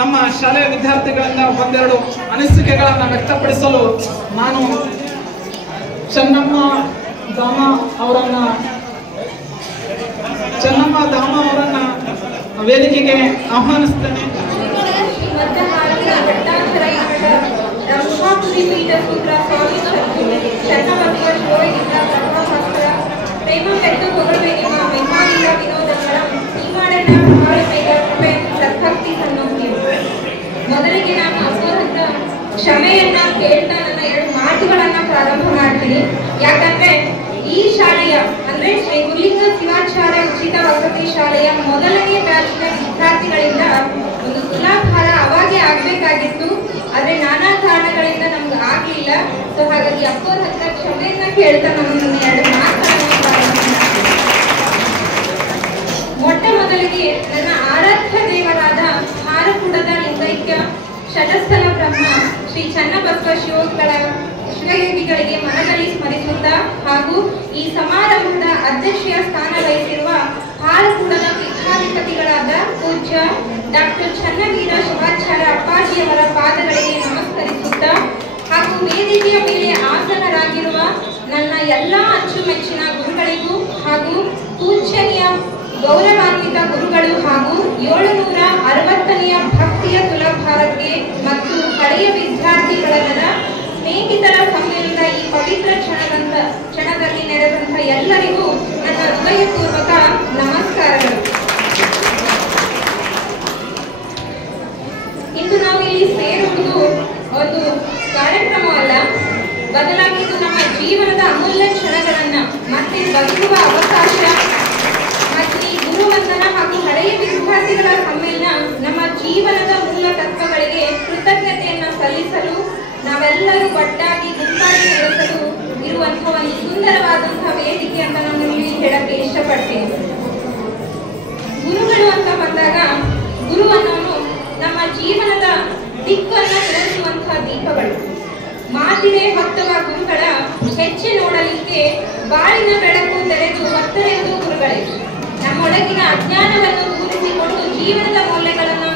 ನಮ್ಮ ಶಾಲೆಯ ವಿದ್ಯಾರ್ಥಿಗಳಿಂದ ಒಂದೆರಡು ಅನಿಸಿಕೆಗಳನ್ನು ವ್ಯಕ್ತಪಡಿಸಲು ನಾನು ಚೆನ್ನಮ್ಮ ಧಾಮ ಅವರನ್ನ ವೇದಿಕೆಗೆ ಆಹ್ವಾನಿಸ್ತೇನೆ. ಮೊದಲಿಗೆ ನಾನು ಅಪೂರ್ವ ಕ್ಷಮೆಯನ್ನ ಕೇಳ್ತಾ ನನ್ನ ಇದ್ದೀನಿ. ಯಾಕಂದ್ರೆ ಈ ಶಾಲೆಯ ಅಂದ್ರೆ ಶ್ರೀ ಗುರುಲಿಂಗ ಶಿವಾಚಾರ್ಯ ಉಚಿತ ವಸತಿ ಶಾಲೆಯ ಮೊದಲನೇ ಬ್ಯಾಚ್ನ ವಿದ್ಯಾರ್ಥಿಗಳಿಂದ ಒಂದು ತುಲಾಭಾರ ಅವಾಗೇ ಆಗ್ಬೇಕಾಗಿತ್ತು. ಆದ್ರೆ ನಾನಾ ಕಾರಣಗಳಿಂದ ನಮ್ಗೆ ಆಗ್ಲಿಲ್ಲ. ಸೊ ಹಾಗಾಗಿ ಅಪ್ಪೋರ ಹತ್ರ ಕ್ಷಮೆಯನ್ನ ಕೇಳ್ತಾ ನಾನು ಎರಡು ಮಾತುಗಳನ್ನು ಮೊಟ್ಟ ಮೊದಲಿಗೆ ನನ್ನ ಆರಾಧ್ಯ ದೇವರಾದ ಹಾರಕೂಡದ ಲಿಂಗೈಕ್ಯ ಷಟಸ್ಥಲ ಬ್ರಹ್ಮ ಶ್ರೀ ಚನ್ನಬಸವ ಶಿವಯೋಗಿಗಳಿಗೆ ಮನದಲ್ಲಿ ಸ್ಮರಿಸುತ್ತಾ ಹಾಗೂ ಈ ಸಮಾರಂಭದ ಅಧ್ಯಕ್ಷೆಯ ಸ್ಥಾನ ವಹಿಸಿರುವ ಹಾರಕೂಡದ ಪೀಠಾಧಿಪತಿಗಳಾದ ಪೂಜ್ಯ ಡಾಕ್ಟರ್ ಚನ್ನವೀರ ಶಿವಾಚಾರ್ಯ ಅಪ್ಪಾಜಿಯವರ ಪಾದಗಳಿಗೆ ನಮಸ್ಕರಿಸುತ್ತಾ ಹಾಗೂ ವೇದಿಕೆಯ ಮೇಲೆ ಆಸನರಾಗಿರುವ ನನ್ನ ಎಲ್ಲ ಅಚ್ಚುಮೆಚ್ಚಿನ ಗುರುಗಳಿಗೂ ಹಾಗೂ ಪೂಜ್ಯನೀಯ ಗೌರವಾನ್ವಿತ ಗುರುಗಳು ಹಾಗೂ 760ನೆಯ ಭಕ್ತಿಯ ತುಲಾಭಾರಕ್ಕೆ ಮತ್ತು ಹಳೆಯ ವಿದ್ಯಾರ್ಥಿಗಳನ್ನ ಸ್ನೇಹಿತರ ಸಮ್ಮೇಳನದ ಈ ಪವಿತ್ರ ಕ್ಷಣದಲ್ಲಿ ನೆರೆದಂತ ಎಲ್ಲರಿಗೂ ನನ್ನ ಹೃದಯಪೂರ್ವಕ ನಮಸ್ಕಾರಗಳು. ಇಂದು ನಾವು ಇಲ್ಲಿ ಸೇರುವುದು ಒಂದು ಕಾರ್ಯಕ್ರಮವಲ್ಲ, ಬದಲಾಗಿ ಇದು ನಮ್ಮ ಜೀವನದ ಅಮೂಲ್ಯ ಕ್ಷಣಗಳನ್ನ ಮತ್ತೆ ಬದುಕುವ ಅವಕಾಶ ಮತ್ತು ಈ ಗುರುವಂದನ ಹಾಗೂ ಹಳೆಯ ವಿದ್ಯಾರ್ಥಿಗಳ ಸಮ್ಮೇಳನ ನಮ್ಮ ಜೀವನದ ಮೂಲ ತತ್ವಗಳಿಗೆ ಕೃತಜ್ಞತೆಯನ್ನ ಸಲ್ಲಿಸಲು ನಾವೆಲ್ಲರೂ ಒಟ್ಟಾಗಿ ಗುಂಪಾಗಿ ನಡೆಸಲು ಇರುವಂತಹ ಒಂದು ಸುಂದರವಾದಂತಹ ವೇದಿಕೆ ಅಂತ ನಾನು ಇಲ್ಲಿ ಹೇಳಕ್ಕೆ ಇಷ್ಟಪಡ್ತೇನೆ. ಗುರುಗಳು ಅಂತ ಬಂದಾಗ ಗುರು ಅನ್ನೋನು ನಮ್ಮ ಜೀವನದ ದಿಕ್ಕನ್ನು ತಿಳಿಸುವಂತಹ ದೀಪಗಳು. ಮಾತಿಗೆ ಹೊತ್ತವ ಗುರುಗಳ ಹೆಜ್ಜೆ ನೋಡಲಿಕ್ಕೆ ಬಾಳಿನ ಬೆಳಕು ತೆರೆದು ಒತ್ತರೆಯುವುದು ಗುರುಗಳೇ. ನಮ್ಮೊಳಗಿನ ಅಜ್ಞಾನವನ್ನು ದೂರಿಸಿಕೊಂಡು ಜೀವನದ ಮೌಲ್ಯಗಳನ್ನು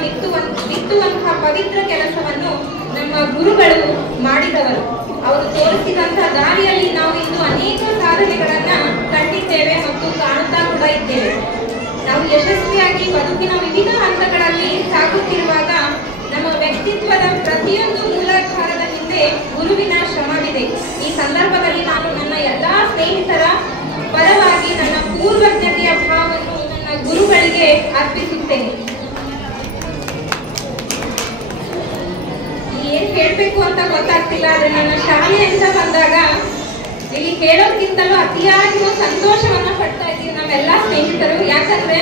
ಬಿತ್ತುವಂತಹ ಪವಿತ್ರ ಕೆಲಸವನ್ನು ನಮ್ಮ ಗುರುಗಳು ಮಾಡಿದವರು. ಅವರು ತೋರಿಸಿದಂತಹ ದಾರಿಯಲ್ಲಿ ನಾವು ಇಂದು ಅನೇಕ ಸಾಧನೆಗಳನ್ನ ಕಂಡಿದ್ದೇವೆ ಮತ್ತು ಕಾಣುತ್ತಾ ಕೂಡ ಇದ್ದೇವೆ. ನಾವು ಯಶಸ್ವಿಯಾಗಿ ಬದುಕಿನ ವಿವಿಧ ಹಂತಗಳಲ್ಲಿ ಸಾಗುತ್ತಿರುವಾಗ ನಮ್ಮ ವ್ಯಕ್ತಿತ್ವದ ಪ್ರತಿಯೊಂದು ಮೂಲಾಧಾರದ ಹಿಂದೆ ಗುರುವಿನ ಶ್ರಮವಿದೆ. ಈ ಸಂದರ್ಭದಲ್ಲಿ ನಾನು ನನ್ನ ಎಲ್ಲಾ ಸ್ನೇಹಿತರ ಪರವಾಗಿ ನನ್ನ ಪೂರ್ವಜ್ಞತೆಯ ಭಾವವನ್ನು ನನ್ನ ಗುರುಗಳಿಗೆ ಅರ್ಪಿಸುತ್ತೇನೆ. ಏನ್ ಹೇಳ್ಬೇಕು ಅಂತ ಗೊತ್ತಾಗ್ತಿಲ್ಲ. ಆದ್ರೆ ನನ್ನ ಶಾಲೆ ಅಂತ ಬಂದಾಗ ಇಲ್ಲಿ ಹೇಳೋಕ್ಕಿಂತಲೂ ಅತಿಯಾಗಿ ಸಂತೋಷವನ್ನ ಪಡ್ತಾ ಇದ್ದೀವಿ ನಾವೆಲ್ಲ ಸ್ನೇಹಿತರು. ಯಾಕಂದ್ರೆ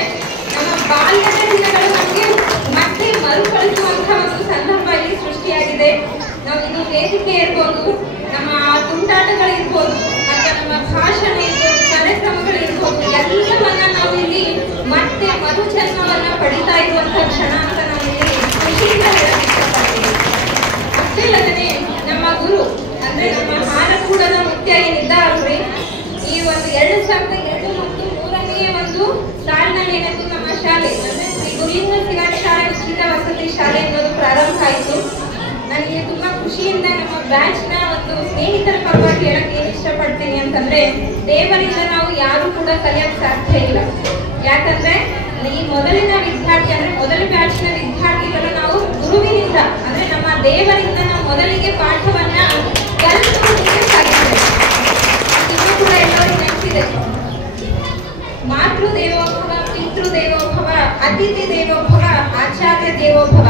ನಮ್ಮ ಬಾಲ್ಯದ ದಿನಗಳು ನಮಗೆ ಮತ್ತೆ ಮರುಕಳಿಸುವಂತಹ ಒಂದು ಸಂದರ್ಭ ಇಲ್ಲಿ ಸೃಷ್ಟಿಯಾಗಿದೆ. ನಾವು ಇದು ವೇದಿಕೆ ಇರ್ಬೋದು, ನಮ್ಮ ತುಂಟಾಟಗಳಿರ್ಬೋದು, ಅಥವಾ ನಮ್ಮ ಭಾಷಣ ಇರ್ಬೋದು, ಕಾರ್ಯಕ್ರಮಗಳಿರ್ಬೋದು, ಎಲ್ಲವನ್ನ ನಾವು ಇಲ್ಲಿ ಮತ್ತೆ ಮರುಜನ್ಮವನ್ನ ಪಡಿತಾ ಇರುವಂತಹ ಕ್ಷಣ ಅಂತ ನಾವು ಇಲ್ಲಿ ಖುಷಿಯಿಂದ ಹೇಳಕ್ ಇಷ್ಟಪಡ್ತೀವಿ. ಅಷ್ಟೇ ಅಲ್ಲದೆ ನಮ್ಮ ಗುರು ಅಂದ್ರೆ ನಮ್ಮ ಹಾರಕೂಡದ ಮುಖ್ಯ ಏನಿದ್ದಾರಲ್ರಿ, ಈ ಒಂದು 2002 ಮತ್ತು 3ನೇ ಒಂದು ಸಾಲಿನಲ್ಲಿ ಏನಾಯ್ತು ನಮ್ಮ ಶಾಲೆ ಅಂದ್ರೆ ಶ್ರೀ ಗುರುಲಿಂಗ ಶಿವಾಚಾರ್ಯ ಉಚಿತ ವಸತಿ ಶಾಲೆ ಅನ್ನೋದು ಪ್ರಾರಂಭ ಆಯಿತು. ನನಗೆ ತುಂಬಾ ಖುಷಿಯಿಂದ ನಮ್ಮ ಬ್ಯಾಚ್ ನ ಒಂದು ಸ್ನೇಹಿತರ ಪರವಾಗಿ ಹೇಳಕ್ ಏನ್ ಇಷ್ಟಪಡ್ತೀನಿ ಅಂತಂದ್ರೆ, ದೇವರಿಂದ ನಾವು ಯಾರು ಕೂಡ ಕಲಿಯಕ್ ಸಾಧ್ಯ ಇಲ್ಲ. ಯಾಕಂದ್ರೆ ಈ ಮೊದಲಿನ ವಿದ್ಯಾರ್ಥಿ ಅಂದ್ರೆ ಮೊದಲ ಬ್ಯಾಚ್ ನ ವಿದ್ಯಾರ್ಥಿಗಳು ನಾವು ಗುರುವಿನಿಂದ ಅಂದ್ರೆ ನಮ್ಮ ದೇವರಿಂದ ನಾವು ಮೊದಲಿಗೆ ಪಾಠವನ್ನ ಕಲಿಸುವುದಕ್ಕೆ ಸಾಧ್ಯ. ಇನ್ನೂ ಕೂಡ ಎಲ್ಲರೂ ನೆನಪಿದೆ, ಮಾತೃ ದೇವೋಭವ, ಪಿತೃ ದೇವೋಭವ, ಅತಿಥಿ ದೇವೋಭವ, ಆಚಾರ್ಯ ದೇವೋಭವ.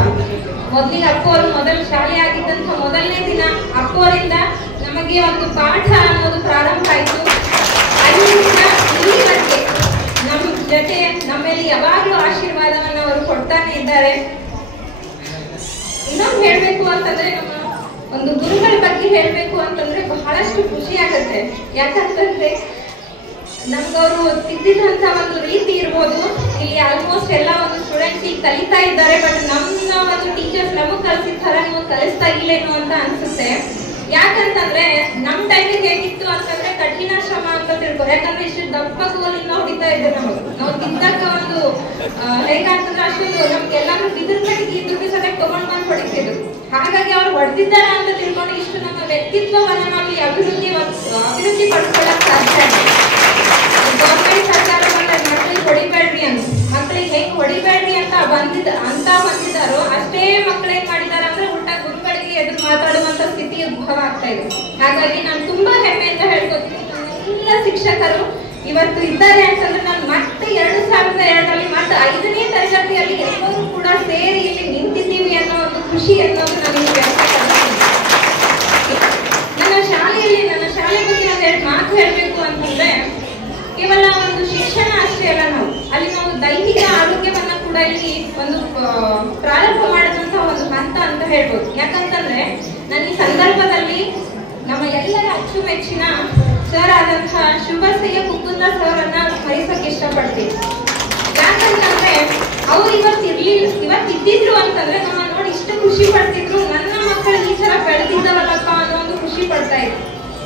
ಮೊದಲಿಗೆ ಅಪ್ಪೋರು ಮೊದಲು ಶಾಲೆ ಆಗಿದ್ದಂತ ಮೊದಲನೇ ದಿನ ಅಪ್ಪೋರಿಂದ ನಮಗೆ ಒಂದು ಪಾಠ ಅನ್ನೋದು ಪ್ರಾರಂಭ ಆಯಿತು. ಅಲ್ಲಿಂದ ಇಲ್ಲಿವರೆಗೆ ನಮ್ಮ ಜೊತೆ ನಮ್ಮಲ್ಲಿ ಯಾವಾಗಲೂ ಆಶೀರ್ವಾದವನ್ನು ಅವರು ಕೊಡ್ತಾನೆ ಇದ್ದಾರೆ. ಇನ್ನೊಂದು ಹೇಳ್ಬೇಕು ಅಂತಂದ್ರೆ, ನಮ್ಮ ಒಂದು ಗುರುಗಳ ಬಗ್ಗೆ ಹೇಳ್ಬೇಕು ಅಂತಂದ್ರೆ ಬಹಳಷ್ಟು ಖುಷಿ ಆಗತ್ತೆ. ಯಾಕಂತಂದ್ರೆ ನಮ್ಗವರು ತಿದ್ದಿದಂತ ಒಂದು ರೀತಿ ಇರ್ಬೋದು. ಇಲ್ಲಿ ಆಲ್ಮೋಸ್ಟ್ ಎಲ್ಲ ಒಂದು ಸ್ಟೂಡೆಂಟ್ಸ್ ಈಗ ಕಲಿತಾ ಇದ್ದಾರೆ, ಬಟ್ ನಮ್ಮ ಒಂದು ಟೀಚರ್ಸ್ ನಮಗ್ ಕಲಿಸಿದ ತರ ನೀವು ಕಲಿಸ್ತಾ ಇಲ್ಲೇನು ಅಂತ ಅನ್ಸುತ್ತೆ. ಯಾಕಂತಂದ್ರೆ ನಮ್ ಟೈಮಿಗೆ ಹೇಗಿತ್ತು ಅಂತಂದ್ರೆ ಕಠಿಣ ಶ್ರಮ ಅಂತ ತಿಳ್ಕೊ. ಯಾಕಂದ್ರೆ ಇಷ್ಟು ದಪ್ಪ ಗೋಲಿಂದ ಹೊಡಿತಾ ಇದ್ದೆ ನಾವು ತಿದ್ದಕ್ಕ ಒಂದು ಹೇಗಂತಂದ್ರೆ ಅಷ್ಟು ನಮ್ಗೆಲ್ಲಾರು ಬಿದಿರ್ಕಟ್ಟಿಗೆ ಇದ್ರ ಸಲ ತಗೊಂಡ್ ಬಂದು ಹೊಡಿತಿದ್ರು. ಹಾಗಾಗಿ ಅವ್ರು ಹೊಡೆದಿದ್ದಾರ ಅಂತ ತಿಳ್ಕೊಂಡು ಇಷ್ಟು ನಮ್ಮ ವ್ಯಕ್ತಿತ್ವವನ್ನ ನಾವು ಅಭಿವೃದ್ಧಿ ಪಡ್ಕೊಳ್ಳಕ್ ಸಾಧ್ಯ. ಗೌರ್ಮೆಂಟ್ ಸರ್ಕಾರ ಮಕ್ಕಳಿಗೆ ಹೊಡಿಬೇಡ್ರಿ ಅಂತ, ಮಕ್ಕಳಿಗೆ ಹೆಂಗ್ ಹೊಡಿಬೇಡ್ರಿ ಅಂತ ಬಂದಿದ್ದಾರೋ ಅಷ್ಟೇ ಮಕ್ಕಳು ಏನ್ ಮಾಡಿದಾರ ಅಂದ್ರೆ ಉಲ್ಟಾ ಗುರುಗಳಿಗೆ ಎದುರು ಮಾತಾಡುವಂತ ಸ್ಥಿತಿ ಉದ್ಭವ ಆಗ್ತಾ ಇದೆ. ಹಾಗಾಗಿ ನಾನು ತುಂಬಾ ಹೆಮ್ಮೆಯಿಂದ ಹೇಳ್ಕೊತೀನಿ, ಎಲ್ಲ ಶಿಕ್ಷಕರು ಇವತ್ತು ಇದ್ದಾರೆ ಅಂತಂದ್ರೆ ನಾನು ಮತ್ತೆ 2002ರಲ್ಲಿ ಮತ್ತೆ 5ನೇ ತರಗತಿಯಲ್ಲಿ ಎಲ್ಲರೂ ಕೂಡ ಸೇರಿ ಇಲ್ಲಿ ನಿಂತಿದ್ದೀವಿ ಅನ್ನೋ ಒಂದು ಖುಷಿ ಅನ್ನೋದು ನನಗೆ ವ್ಯಕ್ತಪಡಿಸ್ತೀನಿ. ನನ್ನ ಶಾಲೆ ಬಗ್ಗೆ ನಾನು ಕೂಡ ಇಲ್ಲಿ ಒಂದು ಪ್ರಾರಂಭ ಮಾಡಿದಂತಹ ಒಂದು ಹಂತ ಅಂತ ಹೇಳ್ಬೋದು. ಯಾಕಂತಂದ್ರೆ ನಾನು ಈ ಸಂದರ್ಭದಲ್ಲಿ ನಮ್ಮ ಎಲ್ಲರ ಅಚ್ಚುಮೆಚ್ಚಿನ ಸರ್ ಆದಂತಹ ಶುಭಶ್ರೀಯ ಕುಕ್ಕುಂದ ಸರ್ ಅನ್ನ ಸ್ಮರಿಸಕ್ಕೆ ಇಷ್ಟಪಡ್ತೀನಿ. ಯಾಕಂತಂದ್ರೆ ಅವ್ರು ಇವತ್ತಿದ್ದಿದ್ರು ಅಂತಂದ್ರೆ ನಮ್ಮ ನೋಡಿ ಇಷ್ಟು ಖುಷಿ ಪಡ್ತಿದ್ರು, ನನ್ನ ಮಕ್ಕಳು ಈ ತರ ಬೆಳೆದಿದ್ದಾರಲ್ಲಪ್ಪ ಅನ್ನೋ ಒಂದು ಖುಷಿ ಪಡ್ತಾ ಇದ್ರು.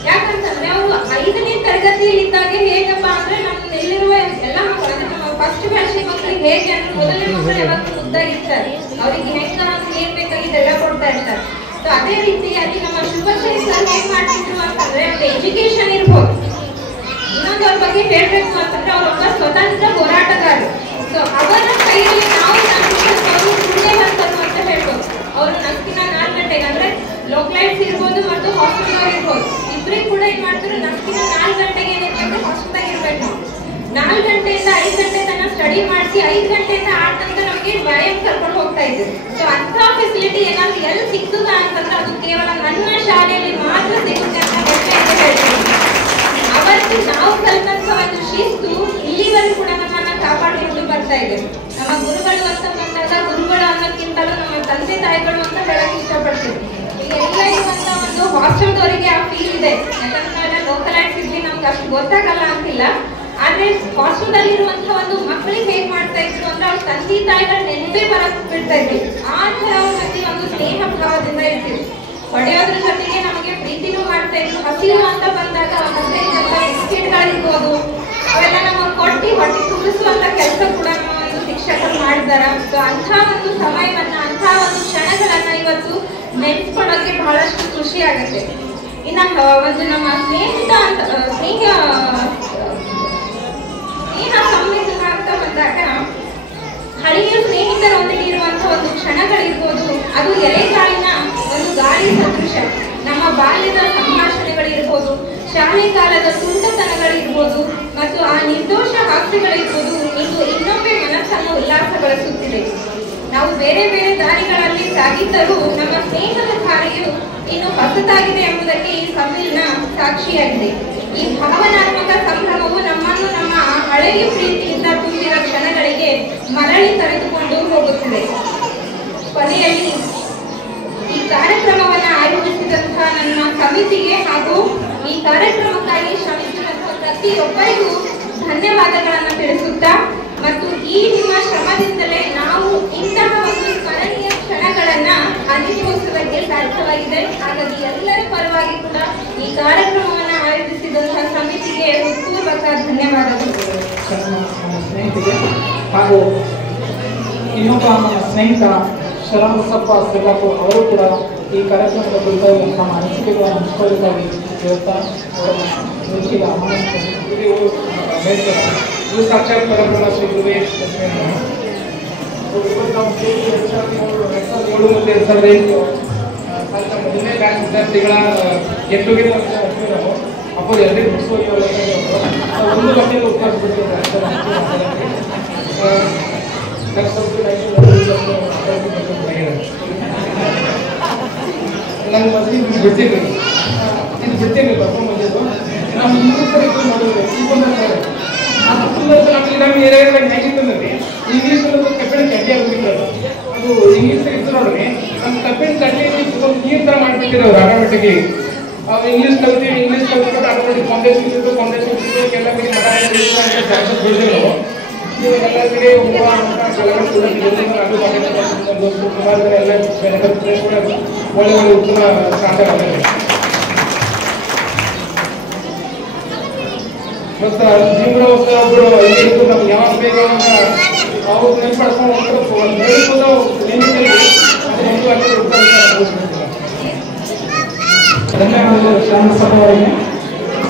ಯಾಕಂತಂದ್ರೆ ಅವರು 5ನೇ ತರಗತಿಯಲ್ಲಿ ಇದ್ದಾಗ ಹೇಗಪ್ಪ ಅಂದ್ರೆ ನಮ್ಮಲ್ಲಿರುವ ಎಲ್ಲ ಮಕ್ಕಳು ಅಂದ್ರೆ ನಮ್ಮ ಫಸ್ಟ್ ಬ್ಯಾಚ್ ಮಕ್ಕಳಿಗೆ ಹೇಗೆ ಅಂದ್ರೆ ಮೊದಲನೇ ಮಕ್ಕಳು ಯಾವತ್ತೂ ಮುದ್ದಾಗಿರ್ತಾರೆ, ಅವ್ರಿಗೆ ಹೆಂಗ ಏನ್ ಬೇಕಾಗಿದ್ದೆಲ್ಲ ಕೊಡ್ತಾ ಇರ್ತಾರೆ. ಸೊ ಅದೇ ರೀತಿ ಅಲ್ಲಿ ನಮ್ಮ ಶುಭಶ್ರೀ ಸರ್ ಏನ್ ಮಾಡ್ತಿದ್ರು ಅಂತಂದ್ರೆ ಒಂದು ಎಜುಕೇಶನ್ ಇರ್ಬೋದು. ಇನ್ನೊಂದು ಅವ್ರ ಬಗ್ಗೆ ಹೇಳ್ಬೇಕು ಅಂತಂದ್ರೆ ಅವರೊಬ್ಬ ಸ್ವತಂತ್ರ ಹೋರಾಟಗಾರರು. ಸೊ ಅವರ ಕೈಯಲ್ಲಿ ನಾವು ಮುಂದೆ ಬಂತದ್ದು ಅಂತ ಹೇಳ್ಬೋದು. ಅವರು ನಸ್ಕಿನ 4 ಗಂಟೆಗೆ ಅಂದ್ರೆ ಲೋಕ್ಲೈಟ್ಸ್ ಇರ್ಬೋದು ಮತ್ತು ಹಾಸ್ಪಿಟಲ್ ಇರ್ಬೋದು, ಇಬ್ಬರಿಗೆ ಕೂಡ ಏನ್ ಮಾಡ್ತಾರೆ, ನಸ್ಕಿನ 4 ಗಂಟೆಗೆ ಏನಂದ್ರೆ ಹಾಸ್ಪಿಟಲ್ ಇರ್ಬೇಕು. 4 ಗಂಟೆಯಿಂದ 5 ಗಂಟೆ ತನಕ ಸ್ಟಡಿ ಮಾಡಿಸಿ 5 ಗಂಟೆಯಿಂದ 8 ತನಕ ನಮಗೆ ವ್ಯಾಯಾಮ ಕರ್ಕೊಂಡು ಹೋಗ್ತಾ ಇದ್ರು. ಸೊ ಅಂತ ಫೆಸಿಲಿಟಿ ಏನಾದ್ರು ಎಲ್ಲಿ ಸಿಗ್ತದ ಅಂತಂದ್ರೆ ಅದು ಕೇವಲ ನನ್ನ ಶಾಲೆಯಲ್ಲಿ ಮಾತ್ರ ಸಿಗುತ್ತೆ ಅಂತ ಹೇಳ್ತೀನಿ. ಅವತ್ತು ನಾವು ಕಲಿತಂತ ಒಂದು ಶಿಸ್ತು ಇಲ್ಲಿವರೆಗೂ ಕೂಡ ನಮ್ಮನ್ನ ಕಾಪಾಡಿಕೊಂಡು ಬರ್ತಾ ಇದೆ. ನಮ್ಮ ಗುರುಗಳು ಅಂತ ಬಂದಾಗ ಗುರುಗಳು ಅನ್ನೋಕ್ಕಿಂತಲೂ ನಮ್ಮ ತಂದೆ ತಾಯಿಗಳು ಅಂತ ಹೇಳಕ್ ಇಷ್ಟಪಡ್ತೀವಿ. ಈಗ ಎಲ್ಲ ಇರುವಂತ ಒಂದು ಹಾಸ್ಟೆಲ್ದವರಿಗೆ ಆ ಫೀಲ್ ಇದೆ. ಯಾಕಂದ್ರೆ ಲೋಕಲ್ ಆಕ್ಟ್ ಇರ್ಲಿ ನಮ್ಗೆ ಅಷ್ಟು ಗೊತ್ತಾಗಲ್ಲ ಅಂತಿಲ್ಲ. ಆದ್ರೆ ಹಾಸ್ಟೆಲ್ದಲ್ಲಿ ಇರುವಂತಹ ಒಂದು ಮಕ್ಕಳಿಗೆ ಹೇಗ್ ಮಾಡ್ತಾ ಇದ್ರು ಅಂದ್ರೆ ಅವ್ರ ತಂದೆ ತಾಯಿಗಳ ನೆನಪೇ ಬರಕ್ ಬಿಡ್ತಾ ಇದ್ವಿ. ಆ ತರ ಒಂದು ಸ್ನೇಹ ಭಾವದಿಂದ ಇರ್ತೀವಿ. ಹೊಡೆಯೋದ್ರ ಜೊತೆಗೆ ನಮಗೆ ಪ್ರೀತಿನೂ ಮಾಡ್ತಾ ಇದ್ರು. ಹಸಿರು ಅಂತ ಬಂದಾಗ ಬಿಸ್ಕೆಟ್ಗಳಿರ್ಬೋದು ಅವೆಲ್ಲ ನಮಗೆ ಕೊಟ್ಟಿ ಹೊಟ್ಟೆ ತುಂಬಿಸುವಂತ ಕೆಲಸ ಕೂಡ ನಮ್ಮ ಒಂದು ಶಿಕ್ಷಕರು ಮಾಡಿದಾರ. ಸೊ ಅಂಥ ಒಂದು ಸಮಯವನ್ನ ಅಂಥ ಒಂದು ಕ್ಷಣಗಳನ್ನ ಇವತ್ತು ನೆನೆಸ್ಕೊಳ್ಳೋಕೆ ಬಹಳಷ್ಟು ಖುಷಿ ಆಗುತ್ತೆ. ಇನ್ನ ಒಂದು ನಮ್ಮ ಸ್ನೇಹ ಸಂವೇದನ ಅಂತ ಬಂದಾಗ ಹಳೆಯ ಸ್ನೇಹಿತರೊಂದಿಗೆ ಇರುವಂತಹ ಒಂದು ಕ್ಷಣಗಳಿರ್ಬೋದು, ಅದು ಎಲೆಗಾಳಿನ ಒಂದು ಗಾಳಿ ಸದೃಶ. ನಮ್ಮ ಬಾಲ್ಯದ ಸಂಭಾಷಣೆಗಳಿರ್ಬೋದು, ಶಾಲೆ ಕಾಲದ ತುಂಟತನಗಳಿರ್ಬೋದು ಮತ್ತು ಆ ನಿರ್ದೋಷ ಹಾಸ್ಯಗಳಿರ್ಬೋದು, ಇದು ಇನ್ನೊಮ್ಮೆ ಮನಸ್ಸನ್ನು ಉಲ್ಲಾಸಗೊಳಿಸುತ್ತಿದೆ. ನಾವು ಬೇರೆ ಬೇರೆ ದಾರಿಗಳಲ್ಲಿ ಸಾಗಿದ್ದರೂ ನಮ್ಮ ಸ್ನೇಹದ ಧಾರೆಯು ಇನ್ನು ಹೊಸದಾಗಿದೆ ಎಂಬುದಕ್ಕೆ ಈ ಸಮ್ಮಿಲನ ಸಾಕ್ಷಿಯಾಗಿದೆ. ಈ ಭಾವನಾತ್ಮಕ ಸಂಭ್ರಮವು ನಮ್ಮನ್ನು ನಮ್ಮ ಹಳೆಯ ಪ್ರೀತಿಯಿಂದ ತುಂಬಿದ ಕ್ಷಣಗಳಿಗೆ ಮರಳಿ ಕರೆದುಕೊಂಡು ಹೋಗುತ್ತದೆ. ಕೊನೆಯಲ್ಲಿ ಈ ಕಾರ್ಯಕ್ರಮವನ್ನು ಆಯೋಜಿಸಿದಂತಹ ನನ್ನ ಸಮಿತಿಗೆ ಹಾಗೂ ಈ ಕಾರ್ಯಕ್ರಮಕ್ಕಾಗಿ ಶ್ರಮಿಸಿದಂತಹ ಪ್ರತಿಯೊಬ್ಬರಿಗೂ ಧನ್ಯವಾದಗಳನ್ನು ತಿಳಿಸುತ್ತಾ ಮತ್ತು ಈ ನಿಮ್ಮ ಶ್ರಮದಿಂದಲೇ ನಾವು ಇಂತಹ ಒಂದು ಸ್ಮರಣೀಯ ಕ್ಷಣಗಳನ್ನ ಅನುಭವಿಸುವುದಕ್ಕೆ ಸಾಧ್ಯವಾಗಿದೆ. ಹಾಗಾಗಿ ಎಲ್ಲರ ಪರವಾಗಿ ಕೂಡ ಈ ಕಾರ್ಯಕ್ರಮವನ್ನು ಆಯೋಜಿಸಿದಂತಹ ಸಮಿತಿಗೆ ಹೃತ್ಪೂರ್ವಕ ಧನ್ಯವಾದಗಳು. ಸ್ನೇಹಿತರಿಗೆ ಹಾಗೂ ಇನ್ನೊಬ್ಬ ನಮ್ಮ ಸ್ನೇಹಿತ ಶರಣಬಸಪ್ಪ ಸಿದ್ದಾಪುರ ಅವರು ಕೂಡ ಈ ಕಾರ್ಯಕ್ರಮದ ಕುರಿತಾಗಿ ನಮ್ಮ ಅನಿಸಿಕೆಗಳನ್ನು ಹಂಚಿಕೊಳ್ಳಬೇಕಾಗಿ ಹೇಳ್ತಾ ಅವರನ್ನು ವೇದಿಕೆಗೆ ಆಹ್ವಾನಿಸುತ್ತೇನೆ. ಇದು ಸಾಕ್ಷಾತ್ ಪರಬ್ರಹ್ಮ ಶ್ರೀ ಗುರುವೇ ಮೊದಲನೇ ಬ್ಯಾಚ್ ವಿದ್ಯಾರ್ಥಿಗಳ ಗೆಟ್ ಟುಗೆದರ್ ನಾವು ಅಪ್ಪದು ಎಲ್ಲರಿಗೂ ಮುಗಿಸುವ ಒಂದು ಗಂಟೆಗೆ ಉತ್ಪಾದಿಸ್ಬಿಟ್ಟಿದ್ದಾರೆ. ನಾನು ಮತ್ತೆ ಇದು ಬಿಡ್ತೀನಿ ಪರ್ಫಾರ್ಮ್ ಬಂದಿದ್ದು ನಾವು ಇಂಗ್ಲೀಷ್ ನೋಡಿದ್ರೆ ನಮಗೆ ನಮ್ಮ ಏರಿಯಾದಲ್ಲಿ ಹೆಂಗಿತ್ತಂದ್ರಿ ಇಂಗ್ಲೀಷ್ ಕಬ್ಬಿಣ ಕಡ್ಡಿ ಆಗ್ಬಿಟ್ಟಿರೋದು. ಅದು ಇಂಗ್ಲೀಷ್ ಇತ್ತು ನೋಡ್ರಿ, ನಮ್ಮ ಕಬ್ಬಿಣ ಕಡ್ಡಿ ಒಂದು ನೀರು ಥರ ಮಾಡಿಬಿಟ್ಟಿದ್ರು ಅವ್ರು ಆಟೋಮೆಟಿಕ್ಲಿ. ಅವ್ರು ಇಂಗ್ಲೀಷ್ ಕಲ್ತ್ಬಿಟ್ಟು ಆಟೋಮೆಟಿಕ್ ಫೌಂಡೇಶನ್ ಎಲ್ಲ ಕಡೆ ಮಠ ಬಿಡಿದ್ರು. ಎಲ್ಲ ಕಡೆ ಒಳ್ಳೆ ಒಳ್ಳೆ ಉತ್ತಮ ಕಾಂತಗಳಾಗಿದೆ. ಮತ್ತು ಒಬ್ಬರು ಎಲ್ಲಿದ್ದು ನಮ್ಗೆ ಯಾವಾಗ ಬೇಕು ಅವ್ರು ನೆನ್ಪಡ್ಕೊಂಡು ಒಂದು ಹೇಳ್ಕೊಂಡು ಧನ್ಯವಾದಗಳು ಶ್ಯಾಮಸಭಾ ಅವರಿಗೆ.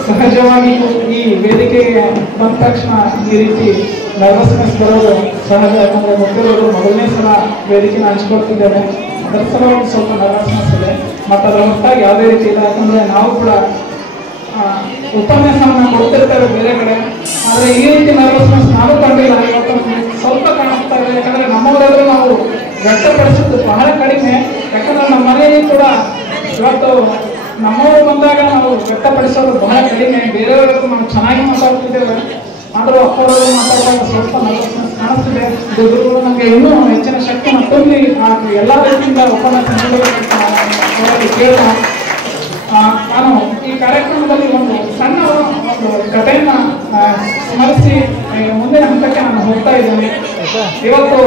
ಸಹಜವಾಗಿ ಈ ವೇದಿಕೆಗೆ ಬಂದ ತಕ್ಷಣ ಈ ರೀತಿ ನರ್ವಸ್ನೆಸ್ ಬರೋದು ಸಹಜ. ಯಾಕಂದರೆ ಮೊದಲನೇ ಸಲ ವೇದಿಕೆನ ಹಂಚ್ಕೊಡ್ತಿದ್ದೇವೆ, ಅದರ ಸಲುವಾಗಿ ಸ್ವಲ್ಪ ನರ್ವಸ್ನೆಸ್ ಇದೆ. ಮತ್ತು ಅದರ ಹೊರತಾಗಿ ಯಾವುದೇ ರೀತಿ ಇಲ್ಲ. ಯಾಕಂದರೆ ನಾವು ಕೂಡ ಉಪನ್ಯಾಸವನ್ನು ಕೊಡ್ತಿರ್ತೇವೆ ಬೇರೆ ಕಡೆ, ಆದರೆ ಈ ರೀತಿ ನರ್ವಸ್ನೆಸ್ ನಾವು ಕಂಡಿಲ್ಲ. ಇವತ್ತು ಸ್ವಲ್ಪ ಕಾಣಿಸ್ತಾ ಇದೆ. ಯಾಕಂದರೆ ನಮ್ಮವರೆಲ್ಲರೂ ನಾವು ವ್ಯಕ್ತಪಡಿಸಿದ್ದು ಬಹಳ ಕಡಿಮೆ. ಯಾಕಂದರೆ ನಮ್ಮ ಮನೆಯಲ್ಲಿ ಕೂಡ ಇವತ್ತು ನಮ್ಮವರು ಬಂದಾಗ ನಾವು ವ್ಯಕ್ತಪಡಿಸೋದು ಬಹಳ ಕಡಿಮೆ. ಬೇರೆಯವರೆಗೂ ನಾವು ಚೆನ್ನಾಗಿ ಮಾತಾಡ್ತಿದ್ದೇವೆ, ಆದರೂ ಅಪ್ಪವರು ಮಾತಾಡುವಾಗ ಸ್ವಲ್ಪ ನರ್ವಸ್ನೆಸ್ ಕಾಣಿಸ್ತಿದೆ. ಗುರುಗಳು ನಮಗೆ ಇನ್ನೂ ಹೆಚ್ಚಿನ ಶಕ್ತಿಯನ್ನು ತುಂಬಿ ಎಲ್ಲ ರೀತಿಯಿಂದ ಉಪನ್ಯಾಸ ಕೇಳ ನಾನು ಈ ಕಾರ್ಯಕ್ರಮದಲ್ಲಿ ಒಂದು ಸಣ್ಣ ಒಂದು ಕಥೆಯನ್ನ ಸ್ಮರಿಸಿ ಮುಂದಿನ ಹಂತಕ್ಕೆ ನಾನು ಹೋಗ್ತಾ ಇದ್ದೇನೆ. ಇವತ್ತು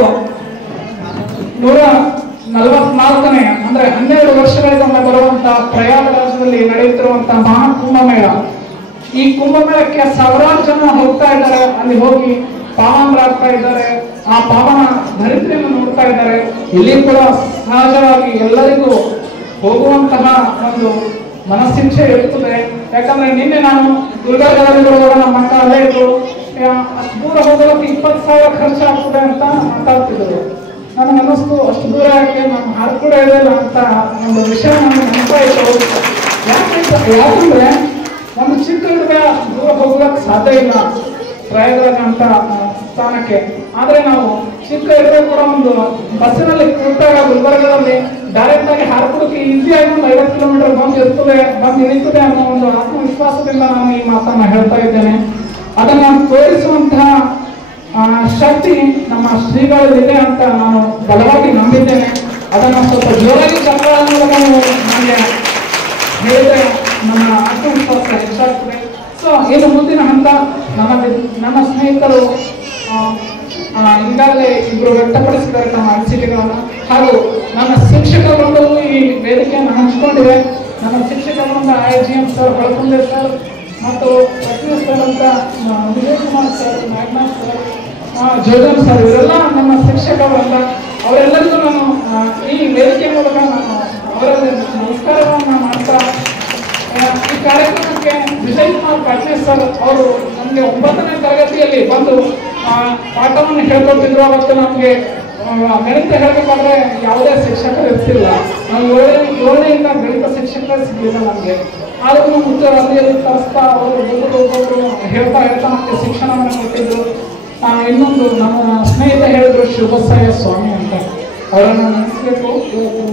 144ನೇ ಅಂದ್ರೆ 12 ವರ್ಷಗಳಿಂದ ಬರುವಂತಹ ಪ್ರಯಾಗರಾಜದಲ್ಲಿ ನಡೆಯುತ್ತಿರುವಂತಹ ಮಹಾ ಕುಂಭಮೇಳ. ಈ ಕುಂಭಮೇಳಕ್ಕೆ ಸಾವಿರಾರು ಜನ ಹೋಗ್ತಾ ಇದ್ದಾರೆ. ಅಲ್ಲಿ ಹೋಗಿ ಪಾವನರಾಗ್ತಾ ಇದ್ದಾರೆ. ಆ ಪಾವನ ಧರಿತ್ರಿಯನ್ನು ನೋಡ್ತಾ ಇದ್ದಾರೆ. ಇಲ್ಲಿ ಕೂಡ ಸಹಜವಾಗಿ ಎಲ್ಲರಿಗೂ ಹೋಗುವಂತಹ ಒಂದು ಮನಸ್ಸಿಚ್ಛೆ ಇರ್ತದೆ. ಯಾಕಂದ್ರೆ ನಿನ್ನೆ ನಾನು ಗುಲ್ಬರ್ಗದಲ್ಲಿ ಬರುವಾಗ ನಮ್ಮ ಅಕ್ಕ ಅಲ್ಲೇ ಇದ್ರು, ಅಷ್ಟು ದೂರ ಹೋಗೋದಕ್ಕೆ 20,000 ಖರ್ಚಾಗ್ತದೆ ಅಂತ ಮಾತಾಡ್ತಿದ್ರು. ನನಗೆ ಅನ್ನಿಸ್ತು ಅಷ್ಟು ದೂರ ಯಾಕೆ ನಮ್ಮ ಹಾರ್ಕೂಡ ಇದೆಯಲ್ಲ ಅಂತ ಒಂದು ವಿಷಯ ನನಗೆ ನೆನಪ ಇತ್ತು. ಯಾಕಂದ್ರೆ ಒಂದು ಚಿಕ್ಕ ಹುಡುಗ ದೂರ ಹೋಗೋದಕ್ಕೆ ಸಾಧ್ಯ ಇಲ್ಲ ಪ್ರಯಾಗರಾಜ ಅಂತ ಸ್ಥಾನಕ್ಕೆ. ಆದ್ರೆ ನಾವು ಚಿಕ್ಕ ಹುಡುಗ ಕೂಡ ಒಂದು ಬಸ್ಸಿನಲ್ಲಿ ಕೂತಾಗ ಗುಲ್ಬರ್ಗದಲ್ಲಿ ಡೈರೆಕ್ಟ್ ಆಗಿ ಹಾರ್ಕೂಡಕ್ಕೆ ಈಸಿಯಾಗಿ ಒಂದು 50 ಕಿಲೋಮೀಟರ್ ಬಂದು ಇಳಿತದೆ ಅನ್ನೋ ಒಂದು ಆತ್ಮವಿಶ್ವಾಸದಿಂದ ನಾನು ಈ ಮಾತನ್ನ ಹೇಳ್ತಾ ಇದ್ದೇನೆ. ಅದನ್ನ ತೋರಿಸುವಂತಹ ಶಕ್ತಿ ನಮ್ಮ ಶ್ರೀಗಳಲ್ಲಿದೆ ಅಂತ ನಾನು ಬಲವಾಗಿ ನಂಬಿದ್ದೇನೆ. ಅದನ್ನು ಸ್ವಲ್ಪ ಜೋರಾಗಿ ಚಪ್ಪಾಳ ಮೂಲಕ ನನಗೆ ಹೇಳಿದ್ರೆ ನನ್ನ ಆತ್ಮವಿಶ್ವಾಸ ಹೆಚ್ಚಾಗ್ತದೆ. ಸೊ ಇನ್ನು ಮುಂದಿನ ಹಂತ ನನ್ನ ಸ್ನೇಹಿತರು ಈಗಾಗಲೇ ಇಬ್ಬರು ವ್ಯಕ್ತಪಡಿಸಿದ್ದಾರೆ ನಮ್ಮ ಅನಿಸಿಕೆಗಳನ್ನು. ಹಾಗೂ ನನ್ನ ಶಿಕ್ಷಕ ವೃಂದವು ಈ ವೇದಿಕೆಯನ್ನು ಹಂಚಿಕೊಂಡಿವೆ. ನನ್ನ ಶಿಕ್ಷಕ ವೃಂದ IGM ಸರ್, ಹೊಳಕುಂದೆ ಸರ್ ಮತ್ತು ಲಕ್ಷ್ಮೀ ಸರ್ ಅಂತ Vijay Kumar sir, Naganath sir, Jodhan sir, ಇವರೆಲ್ಲ ನಮ್ಮ ಶಿಕ್ಷಕ ವೃಂದ. ಅವರೆಲ್ಲರಿಗೂ ನಾನು ಈ ವೇದಿಕೆ ಮೂಲಕ ನಾನು ಅವರಲ್ಲಿ ನಮಸ್ಕಾರವನ್ನು ಮಾಡ್ತಾ ಈ ಕಾರ್ಯಕ್ರಮಕ್ಕೆ ವಿಜಯ್ ಕುಮಾರ್ ಪಾಟೀಲ್ ಸರ್ ಅವರು ನಮಗೆ 9ನೇ ತರಗತಿಯಲ್ಲಿ ಬಂದು ಪಾಠವನ್ನು ಹೇಳ್ಕೊಟ್ಟಿದ್ರು. ಅವತ್ತು ನಮಗೆ ಗಣಿತ ಹೇಳಬೇಕಾದ್ರೆ ಯಾವುದೇ ಶಿಕ್ಷಕರು ಇರ್ತಿಲ್ಲ. ನಾವು 7ನೇಯಿಂದ ಗಣಿತ ಶಿಕ್ಷಕರು ಸಿಗಲಿಲ್ಲ ನಮಗೆ. ಆದರೂ ಉತ್ತರ ಅಲ್ಲಿ ತರಿಸ್ತಾ ಅವರು ಒಬ್ಬೊಬ್ಬರು ಹೇಳ್ತಾ ನಮಗೆ ಶಿಕ್ಷಣವನ್ನು ಕೊಟ್ಟಿದ್ರು. ಇನ್ನೊಂದು ನಮ್ಮ ಸ್ನೇಹಿತ ಹೇಳಿದ್ರು ಶಿವಬಸಯ್ಯ ಸ್ವಾಮಿ ಅಂತ, ಅವರನ್ನು ನೆನೆಸ್ಬೇಕು. ಇವತ್ತು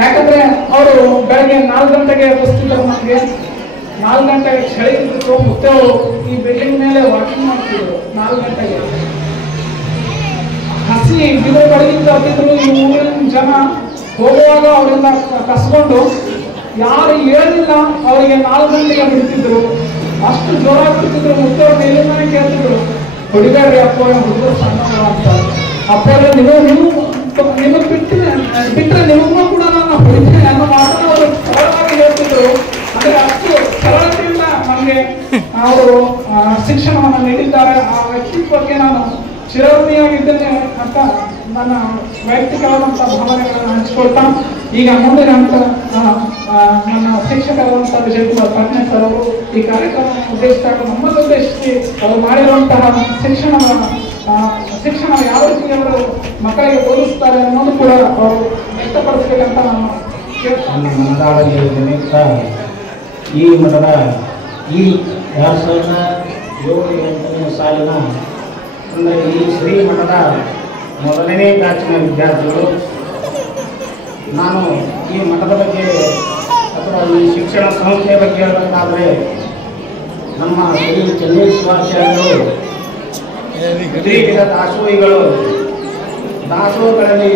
ಯಾಕಂದ್ರೆ ಅವರು ಬೆಳಗ್ಗೆ 4 ಗಂಟೆಗೆ ಎಬ್ಬಿಸ್ತಿದ್ರು. ನಮಗೆ 4 ಗಂಟೆಗೆ ಚಳಿ ಇರ್ತಿತ್ತು. ಮತ್ತೆ ಅವರು ಈ ಬಿಲ್ಡಿಂಗ್ ಮೇಲೆ ವಾಕಿಂಗ್ ಮಾಡ್ತಿದ್ರು 4 ಗಂಟೆಗೆ. ಹಸಿ ಗಿಡ ಬೆಳಗಿಂದ ಹತ್ತಿದ್ರು. ಈ ಊರಿನ ಜನ ಹೋಗುವಾಗ ಅವರಿಂದ ಕಸ್ಕೊಂಡು ಯಾರು ಹೇಳಿಲ್ಲ ಅವರಿಗೆ 4 ಗಂಟೆಗೆ ಬಿಡ್ತಿದ್ರು. ಅಷ್ಟು ಜೋರಾಗಿ ಬಿಡ್ತಿದ್ರು. ಮತ್ತೆ ಅವ್ರು ಮೇಲಿಂದಾನೆ ಕೇಳ್ತಿದ್ರು, ಹೊಡಿಬೇಡ್ರಿ ಅಪ್ಪ, ಹುಡುಗರು ಸಣ್ಣ ಅಂತ. ಅಪ್ಪರೇ ನಿಮಗೆ ಬಿಟ್ಟರೆ ನಿಮಗೂ ಕೂಡ ನಾನು ಹೊಡಿತೇನೆ ಅನ್ನೋ ಮಾತನ್ನು ಅವರು ಸರಳವಾಗಿ ಹೇಳ್ತಿದ್ರು. ಅಂದ್ರೆ ಅಷ್ಟು ಸರಳತೆಯಿಂದ ನಮಗೆ ಅವರು ಶಿಕ್ಷಣವನ್ನು ನೀಡಿದ್ದಾರೆ. ಆ ವ್ಯಕ್ತಿತ್ವಕ್ಕೆ ನಾನು ಚಿರಋಣಿಯಾಗಿದ್ದೇನೆ ಅಂತ ನನ್ನ ವೈಯಕ್ತಿಕವಾದಂಥ ಭಾವನೆಗಳನ್ನು ಹಂಚಿಕೊಳ್ತಾ ಈಗ ಮುಂದಿನ ಹಂತ ನನ್ನ ಶಿಕ್ಷಕರಾದಂಥ ವಿಜಯ್ ಕುಮಾರ್ ಪಾಟೀಲ್ ಸರ್ ಅವರು ಈ ಕಾರ್ಯಕ್ರಮವನ್ನು ಉದ್ದೇಶಿಸಿದಾಗ ನಮ್ಮನ್ನು ಉದ್ದೇಶಿಸಿ ಅವರು ಮಾಡಿರುವಂತಹ ಶಿಕ್ಷಣ ಯಾವ ರೀತಿ ಅವರು ಮಕ್ಕಳಿಗೆ ಬೋಧಿಸ್ತಾರೆ ಅನ್ನೋದು ಕೂಡ ಅವರು ವ್ಯಕ್ತಪಡಿಸಬೇಕಂತ ನಾನು ಮನದಾಳದಲ್ಲಿ ಈ ಮಠದ ಈ 2007-8ನೇ ಸಾಲಿನ ಅಂದರೆ ಈ ಶ್ರೀ ಮಠದ ಮೊದಲನೇ ಬ್ಯಾಚಿನ ವಿದ್ಯಾರ್ಥಿಗಳು. ನಾನು ಈ ಮಠದ ಬಗ್ಗೆ ಅಥವಾ ಈ ಶಿಕ್ಷಣ ಸಂಸ್ಥೆಯ ಬಗ್ಗೆ ಹೇಳಬೇಕಾದ್ರೆ ನಮ್ಮ ಶ್ರೀ ಚನ್ನೇಶ್ವರಾಚಾರ್ಯರು ದಾಸೋಹಿಗಳು ದಾಸೋಹಗಳಲ್ಲಿ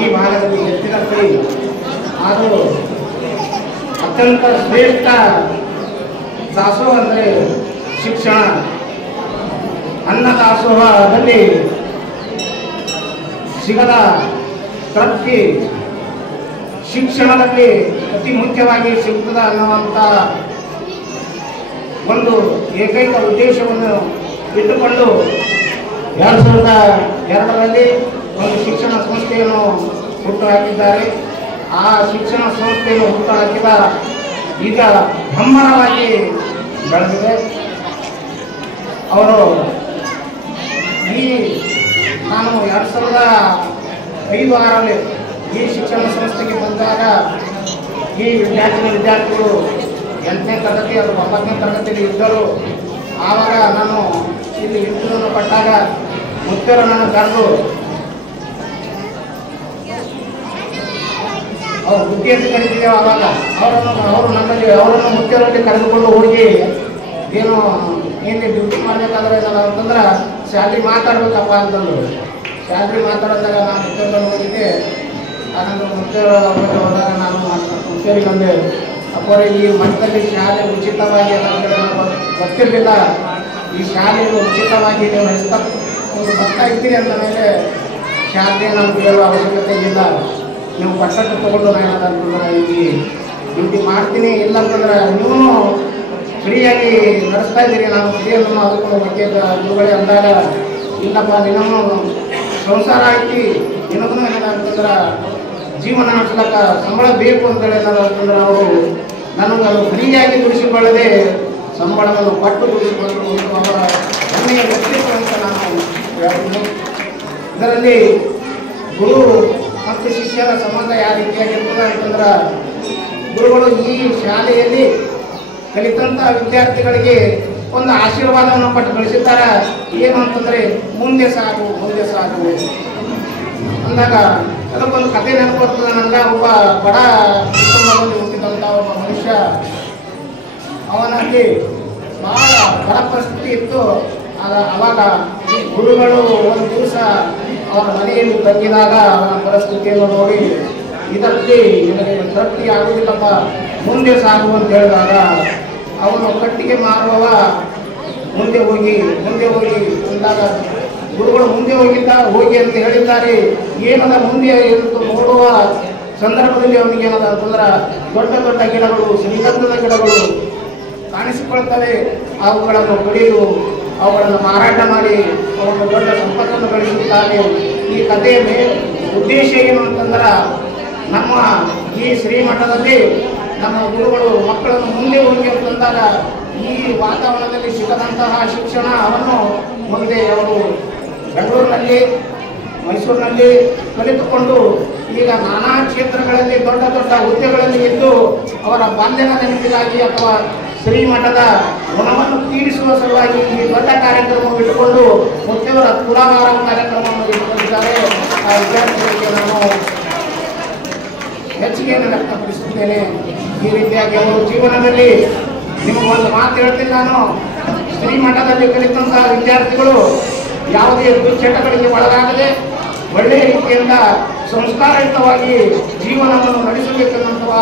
ಈ ಭಾಗದಲ್ಲಿ ಎತ್ತಿದ ಕೈ. ಆದರೂ ಅತ್ಯಂತ ಶ್ರೇಷ್ಠ ದಾಸೋಹ ಅಂದರೆ ಶಿಕ್ಷಣ. ಅನ್ನದಾಸೋಹದಲ್ಲಿ ಸಿಗದ ತೃಪ್ತಿ ಶಿಕ್ಷಣದಲ್ಲಿ ಅತಿ ಮುಖ್ಯವಾಗಿ ಸಿಗುತ್ತದೆ ಅನ್ನುವಂಥ ಒಂದು ಏಕೈಕ ಉದ್ದೇಶವನ್ನು ಇಟ್ಟುಕೊಂಡು 2002ರಲ್ಲಿ ಒಂದು ಶಿಕ್ಷಣ ಸಂಸ್ಥೆಯನ್ನು ಹುಟ್ಟುಹಾಕಿದ್ದಾರೆ. ಆ ಶಿಕ್ಷಣ ಸಂಸ್ಥೆಯನ್ನು ಹುಟ್ಟುಹಾಕಿದ ಈಗ ಬ್ರಹ್ಮಾಂಡವಾಗಿ ಬೆಳೆದಿದೆ. ಅವರು ನಾನು 2005-6ರಲ್ಲಿ ಈ ಶಿಕ್ಷಣ ಸಂಸ್ಥೆಗೆ ಬಂದಾಗ ಈ ವಿದ್ಯಾರ್ಥಿಗಳು 8ನೇ ತರಗತಿ ಅಥವಾ 9ನೇ ತರಗತಿಯಲ್ಲಿ ಇದ್ದರು. ಆವಾಗ ನಾನು ಇಲ್ಲಿ ಇಂಟರ್ವ್ಯೂವನ್ನು ಕೊಟ್ಟಾಗ ಮುತ್ತೇರನನ್ನು ಕರೆದು ಅವ್ರು ಬುದ್ಧಿ ಅಂತ ಕರಿತಿದ್ದೇವೆ. ಆವಾಗ ಅವರನ್ನು ಮುತ್ತೇರಲ್ಲಿ ಕರೆದುಕೊಂಡು ಹೋಗಿ ಏನು ಡ್ಯೂಟಿ ಮಾಡಬೇಕಾದ್ರೆ ಅಂತಂದ್ರೆ ಸ್ಯಾಲ್ರಿ ಮಾತಾಡ್ಬೇಕಪ್ಪ ಅಂತಂದ್ರು. ಸ್ಯಾಲ್ರಿ ಮಾತಾಡಿದಾಗ ನಾನು ಮುತ್ತೇರಲ್ಲಿ ಹೋಗಿದ್ದೆ. ಆನಂತರ ಮುತ್ತೇರ ಹೋದಾಗ ನಾನು ಮುತ್ತೇರಿಗೆ ಬಂದೆ. ಅಪ್ಪರ ಈ ಮಠದಲ್ಲಿ ಶಾಲೆ ಉಚಿತವಾಗಿ ಗೊತ್ತಿರಲಿಲ್ಲ. ಈ ಶಾಲೆಯನ್ನು ಉಚಿತವಾಗಿ ನೀವು ಒಂದು ಬರ್ತಾ ಇದ್ದೀರಿ ಅಂದ ಮೇಲೆ ಶಾಲೆ ನಮ್ಗೆ ಹೇಳುವ ಅವಶ್ಯಕತೆ ಇಲ್ಲ. ನೀವು ಪಟ್ಟಕ್ಕೆ ತಗೊಂಡು ನಾನು ಅಂತಂದ್ರೆ ಈ ಡ್ಯೂಟಿ ಮಾಡ್ತೀನಿ. ಇಲ್ಲ ಅಂತಂದ್ರೆ ನೀವು ಫ್ರೀಯಾಗಿ ನಡೆಸ್ತಾ ಇದ್ದೀರಿ, ನಾನು ಫ್ರೀಯನ್ನು ಅದಕ್ಕೂ ಬಗ್ಗೆ ಗುರುಗಳೇ ಅಂದಾಗ ಇಲ್ಲಪ್ಪ ನಿನ್ನೂ ಸಂಸಾರ ಐತಿ, ನಿನಗೂ ಏನದ ಅಂತಂದ್ರೆ ಜೀವನ ನಡೆಸ್ಲಕ್ಕ ಸಂಬಳ ಬೇಕು ಅಂತೇಳಿ ಏನಾದ್ರು ಅಂತಂದ್ರೆ ಅವರು ನನಗೆ ಫ್ರೀಯಾಗಿ ದುಡಿಸಿಕೊಳ್ಳದೆ ಸಂಬಳವನ್ನು ಪಟ್ಟು ದುಡಿಸಿಕೊಂಡು ಅವರ ಹೆಮ್ಮೆಯ ವ್ಯಕ್ತಿತ್ವ ಅಂತ ನಾನು ಹೇಳ್ತೀನಿ. ಇದರಲ್ಲಿ ಗುರು ಮತ್ತು ಶಿಷ್ಯರ ಸಂಬಂಧ ಯಾವ ರೀತಿಯಾಗಿರ್ತದೆ ಅಂತಂದ್ರೆ ಗುರುಗಳು ಈ ಶಾಲೆಯಲ್ಲಿ ಕಲಿತಂಥ ವಿದ್ಯಾರ್ಥಿಗಳಿಗೆ ಒಂದು ಆಶೀರ್ವಾದವನ್ನು ಪಟ್ಟು ಕಳಿಸಿದ್ದಾರೆ. ಏನು ಅಂತಂದರೆ ಮುಂದೆ ಸಾಗು ಅಂದಾಗ ಅದಕ್ಕೊಂದು ಕಥೆ ನೆನಪು ಬರ್ತದೆ ನನಗೆ. ಒಬ್ಬ ಬಡ ಕುಟುಂಬದಲ್ಲಿ ಹುಟ್ಟಿದಂಥ ಒಬ್ಬ ಮನುಷ್ಯ, ಅವನಲ್ಲಿ ಬಹಳ ಬಡ ಪರಿಸ್ಥಿತಿ ಇತ್ತು. ಅವಾಗ ಗುರುಗಳು ಒಂದು ದಿವಸ ಅವರ ಮನೆಯಲ್ಲಿ ತಂಗಿದಾಗ ಅವನ ಪರಿಸ್ಥಿತಿಯನ್ನು ನೋಡಿ ಇದರಲ್ಲಿ ನಿನಗೆ ತೃಪ್ತಿ ಆಗುವುದಿಲ್ಲಪ್ಪ, ಮುಂದೆ ಸಾಗು ಅಂತ ಹೇಳಿದಾಗ ಅವನು ಕಟ್ಟಿಗೆ ಮಾರುವವ ಮುಂದೆ ಹೋಗಿ ಅಂದಾಗ ಗುರುಗಳು ಮುಂದೆ ಹೋಗಿ ಅಂತ ಹೇಳಿದ್ದಾರೆ. ಏನದ ಮುಂದೆ ಎಂದು ನೋಡುವ ಸಂದರ್ಭದಲ್ಲಿ ಅವನಿಗೆ ಏನದ ಅಂತಂದ್ರೆ ದೊಡ್ಡ ದೊಡ್ಡ ಗಿಡಗಳು, ಶ್ರೀಗಂಧದ ಗಿಡಗಳು ಕಾಣಿಸಿಕೊಳ್ತವೆ. ಅವುಗಳನ್ನು ಕಡಿದು ಅವುಗಳನ್ನು ಮಾರಾಟ ಮಾಡಿ ಅವನು ದೊಡ್ಡ ಸಂಪತ್ತನ್ನು ಗಳಿಸುತ್ತಾನೆ. ಈ ಕಥೆಯ ಉದ್ದೇಶ ಏನು ಅಂತಂದ್ರೆ ನಮ್ಮ ಈ ಶ್ರೀಮಠದಲ್ಲಿ ನಮ್ಮ ಗುರುಗಳು ಮಕ್ಕಳನ್ನು ಮುಂದೆ ಹೋಗಿ ಅಂತಂದಾಗ ಈ ವಾತಾವರಣದಲ್ಲಿ ಸಿಗದಂತಹ ಶಿಕ್ಷಣ ಅವನ್ನು ಮುಂದೆ ಅವರು ಬೆಂಗಳೂರಿನಲ್ಲಿ, ಮೈಸೂರಿನಲ್ಲಿ ಕಲಿತುಕೊಂಡು ಈಗ ನಾನಾ ಕ್ಷೇತ್ರಗಳಲ್ಲಿ ದೊಡ್ಡ ದೊಡ್ಡ ಹುದ್ದೆಗಳಲ್ಲಿ ಇದ್ದು ಅವರ ಬಾಲ್ಯದ ನೆನಪಿಗಾಗಿ ಅಥವಾ ಶ್ರೀಮಠದ ಗುಣವನ್ನು ತೀರಿಸುವ ಸಲುವಾಗಿ ಈ ದೊಡ್ಡ ಕಾರ್ಯಕ್ರಮವನ್ನು ಇಟ್ಟುಕೊಂಡು ಮುತ್ತೇವರ ತುಲಾಭಾರ ಕಾರ್ಯಕ್ರಮವನ್ನು ಇಟ್ಟುಕೊಂಡಿದ್ದಾರೆ. ಆ ವಿದ್ಯಾರ್ಥಿಗಳಿಗೆ ನಾನು ಮೆಚ್ಚುಗೆಯನ್ನು ವ್ಯಕ್ತಪಡಿಸುತ್ತೇನೆ. ಈ ರೀತಿಯಾಗಿ ಅವರು ಜೀವನದಲ್ಲಿ ನಿಮಗೊಂದು ಮಾತು ಹೇಳ್ತೀನಿ ನಾನು. ಶ್ರೀಮಠದಲ್ಲಿ ಕಲಿತಂತಹ ವಿದ್ಯಾರ್ಥಿಗಳು ಯಾವುದೇ ದುಶ್ಚಟಗಳಿಗೆ ಒಳಗಾಗದೆ ಒಳ್ಳೆಯ ರೀತಿಯಿಂದ ಸಂಸ್ಕಾರಯುತವಾಗಿ ಜೀವನವನ್ನು ನಡೆಸಬೇಕೆನ್ನುವ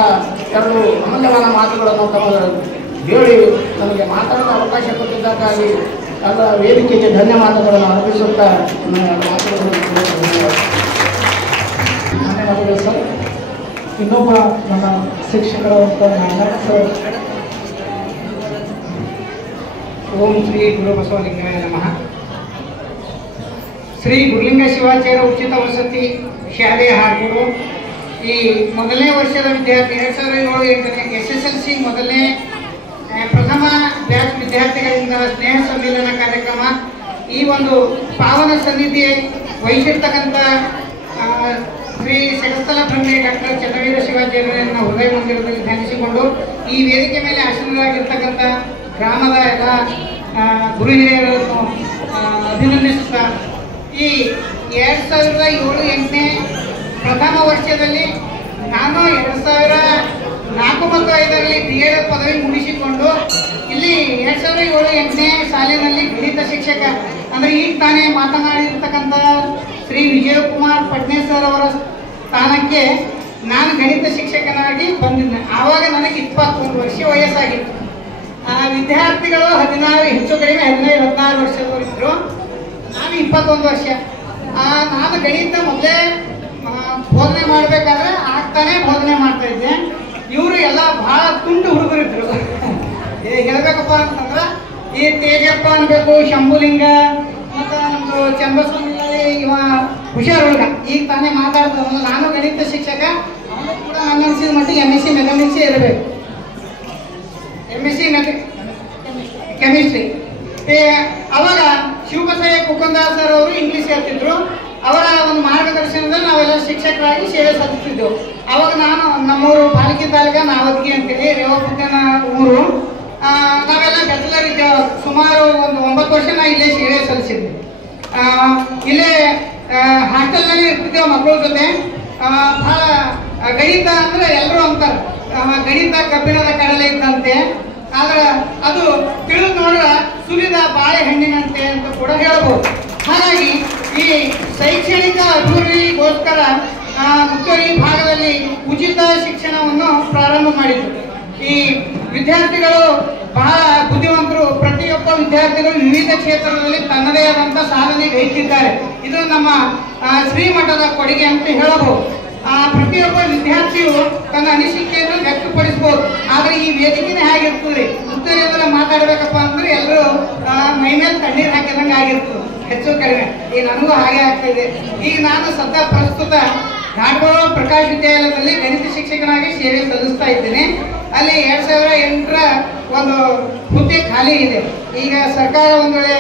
ಎರಡು ಅಮೂಲ್ಯವಾದ ಮಾತುಗಳನ್ನು ತಮ್ಮ ಹೇಳಿ ನನಗೆ ಮಾತಾಡಲು ಅವಕಾಶ ಕೊಟ್ಟಿದ್ದಕ್ಕಾಗಿ ಅದರ ವೇದಿಕೆಗೆ ಧನ್ಯವಾದಗಳನ್ನು ಅರ್ಪಿಸುತ್ತಾ ಧನ್ಯವಾದಗಳು ಸರ್. ಇನ್ನೊಬ್ಬ ನಮ್ಮ ಶಿಕ್ಷಕರು ಅಂತ ನಾಯಕ್ ಸರ್. ಓಂ ಶ್ರೀ ಗುರು ಬಸವಲಿಂಗಾಯ ನಮಃ. ಶ್ರೀ ಗುರುಲಿಂಗ ಶಿವಾಚಾರ್ಯ ಉಚಿತ ವಸತಿ ಶಾಲೆಯ ಹಾರ್ಕೋಡು ಈ ಮೊದಲನೇ ವರ್ಷದ ವಿದ್ಯಾರ್ಥಿ 2007-8 SSLC ಮೊದಲನೇ ಪ್ರಥಮ ಬ್ಯಾಚ್ ವಿದ್ಯಾರ್ಥಿಗಳಿಂದ ಸ್ನೇಹ ಸಮ್ಮೇಳನ ಕಾರ್ಯಕ್ರಮ. ಈ ಒಂದು ಪಾವನ ಸನ್ನಿಧಿ ವಹಿಸಿರ್ತಕ್ಕಂಥ ಶ್ರೀ ಶಗಸ್ಥಲ ಬ್ರಹ್ಮೆ ಡಾಕ್ಟರ್ ಚನ್ನವೀರ ಶಿವಾಚಾರ್ಯರನ್ನು ಹೃದಯ ಮಂದಿರದಲ್ಲಿ ಧ್ಯಾನಿಸಿಕೊಂಡು ಈ ವೇದಿಕೆ ಮೇಲೆ ಆಸೀನರಾಗಿರ್ತಕ್ಕಂಥ ಗ್ರಾಮದ ಎಲ್ಲ ಗುರು ಹಿರಿಯರನ್ನು ಅಭಿನಂದಿಸುತ್ತಾ ಈ 2007-8ನೇ ಪ್ರಥಮ ವರ್ಷದಲ್ಲಿ ನಾನು 2004 ಮತ್ತು 5ರಲ್ಲಿ BEd ಪದವಿ ಮುಗಿಸಿಕೊಂಡು ಇಲ್ಲಿ 2007-8ನೇ ಸಾಲಿನಲ್ಲಿ ಗಣಿತ ಶಿಕ್ಷಕ ಅಂದರೆ ಈಗ ತಾನೇ ಮಾತನಾಡಿರ್ತಕ್ಕಂಥ ಶ್ರೀ ವಿಜಯಕುಮಾರ್ ಪಟ್ನೆ ಸರ್ ಅವರ ಸ್ಥಾನಕ್ಕೆ ನಾನು ಗಣಿತ ಶಿಕ್ಷಕನಾಗಿ ಬಂದಿದ್ದೆ. ಆವಾಗ ನನಗೆ 21 ವರ್ಷ ವಯಸ್ಸಾಗಿತ್ತು. ವಿದ್ಯಾರ್ಥಿಗಳು 16 ಹೆಚ್ಚು ಕಡಿಮೆ 15-16 ವರ್ಷದವರಿದ್ದರು. ನಾನು 21 ವರ್ಷ. ನಾನು ಗಣಿತ ಮೊದಲೇ ಬೋಧನೆ ಮಾಡಬೇಕಾದ್ರೆ ಆಗ್ತಾನೆ ಬೋಧನೆ ಮಾಡ್ತಾ ಇದ್ದೆ. ಇವರು ಎಲ್ಲ ಬಹಳ ತುಂಡು ಹುಡುಗರಿದ್ರು. ಹೇಳ್ಬೇಕಪ್ಪ ಅಂತಂದ್ರೆ ಈ ತೇಜಪ್ಪ ಅನ್ಬೇಕು, ಶಂಭುಲಿಂಗ ಮತ್ತು ನಮ್ಮದು ಚಂಬಸ್ವಾಮಿ ಇವ ಹುಷಾರ್ ಹುಡುಗ ಈಗ ತಾನೇ ಮಾತಾಡ್ತಾರಲ್ಲ. ನಾನು ಗಣಿತ ಶಿಕ್ಷಕ, ಅವನು ಕೂಡ ನನ್ನ ಅನಿಸಿದ ಮಟ್ಟಿಗೆ MSc ಮೆಥಮೆಟಿಕ್ಸ್ ಇರಬೇಕು. MSc chemistry. ಅವಾಗ ಶಿವಬಸಯ್ಯ ಕುಕುಂದಾಸ್ ಸರ್ ಅವರು ಇಂಗ್ಲೀಷ್ ಹೇಳ್ತಿದ್ರು. ಅವರ ಒಂದು ಮಾರ್ಗದರ್ಶನದಲ್ಲಿ ನಾವೆಲ್ಲ ಶಿಕ್ಷಕರಾಗಿ ಸೇವೆ ಸಲ್ಲಿಸ್ತಿದ್ದೆವು. ಅವಾಗ ನಾನು ನಮ್ಮೂರು ಪಾಲಿಕೆ ತಾಲೂಕ ನಾವದ್ಗಿ ಅಂತೇಳಿ ರೇವಪುತ್ತನ ಊರು. ನಾವೆಲ್ಲ ಬ್ಯಾಚುಲರ್ ಇದ್ದೇವೆ. ಸುಮಾರು ಒಂದು 9 ವರ್ಷ ನಾ ಇಲ್ಲೇ ಸೇವೆ ಸಲ್ಲಿಸಿದ್ವಿ. ಇಲ್ಲೇ ಹಾಸ್ಟೆಲ್ನಲ್ಲಿ ಇರ್ತಿದ್ದೇವೆ ಮಕ್ಕಳ ಜೊತೆ. ಭಾಳ ಗಣಿತ ಅಂದರೆ ಎಲ್ಲರೂ ಅಂತಾರೆ ಗಣಿತ ಕಬ್ಬಿಣದ ಕಡಲೆ ಇದ್ದಂತೆ, ಆದ್ರೆ ಅದು ತಿಳಿದು ನೋಡ್ರೆ ಸುಲಿದ ಬಾಳೆಹಣ್ಣಿನಂತೆ ಅಂತ ಕೂಡ ಹೇಳ್ಬೋದು. ಹಾಗಾಗಿ ಈ ಶೈಕ್ಷಣಿಕ ಅಭಿವೃದ್ಧಿಗೋಸ್ಕರ ಮುಖ್ಯವಾಗಿ ಈ ಭಾಗದಲ್ಲಿ ಉಚಿತ ಶಿಕ್ಷಣವನ್ನು ಪ್ರಾರಂಭ ಮಾಡಿದ್ರು. ಈ ವಿದ್ಯಾರ್ಥಿಗಳು ಬಹಳ ಬುದ್ಧಿವಂತರು. ಪ್ರತಿಯೊಬ್ಬ ವಿದ್ಯಾರ್ಥಿಗಳು ವಿವಿಧ ಕ್ಷೇತ್ರದಲ್ಲಿ ತನ್ನದೇ ಆದಂಥ ಸಾಧನೆ ಗೈದಿದ್ದಾರೆ. ಇದು ನಮ್ಮ ಶ್ರೀಮಠದ ಕೊಡುಗೆ ಅಂತ ಹೇಳಬಹುದು. ಪ್ರತಿಯೊಬ್ಬ ವಿದ್ಯಾರ್ಥಿಯು ತನ್ನ ಅನಿಸಿಕೆಯನ್ನು ವ್ಯಕ್ತಪಡಿಸಬಹುದು. ಆದರೆ ಈ ವೇದಿಕೆನೇ ಹೇಗಿರ್ತದೆ, ಉತ್ತರದಲ್ಲಿ ಮಾತಾಡ್ಬೇಕಪ್ಪ ಅಂದ್ರೆ ಎಲ್ಲರೂ ಮೈ ಮೇಲೆ ಕಣ್ಣೀರು ಹಾಕಿದಂಗೆ ಆಗಿರ್ತದೆ ಹೆಚ್ಚು ಕಡಿಮೆ. ಈಗ ನನಗೂ ಹಾಗೆ ಆಗ್ತಾ ಇದೆ. ಈಗ ನಾನು ಸದ್ಯ ಪ್ರಸ್ತುತ ಘಾಟಗೋಳ ಪ್ರಕಾಶ್ ವಿದ್ಯಾಲಯದಲ್ಲಿ ಗಣಿತ ಶಿಕ್ಷಕನಾಗಿ ಸೇವೆ ಸಲ್ಲಿಸ್ತಾ ಇದ್ದೇನೆ. ಅಲ್ಲಿ 2008ರ ಒಂದು ಹುದ್ದೆ ಖಾಲಿ ಇದೆ. ಈಗ ಸರ್ಕಾರ ಒಂದು ವೇಳೆ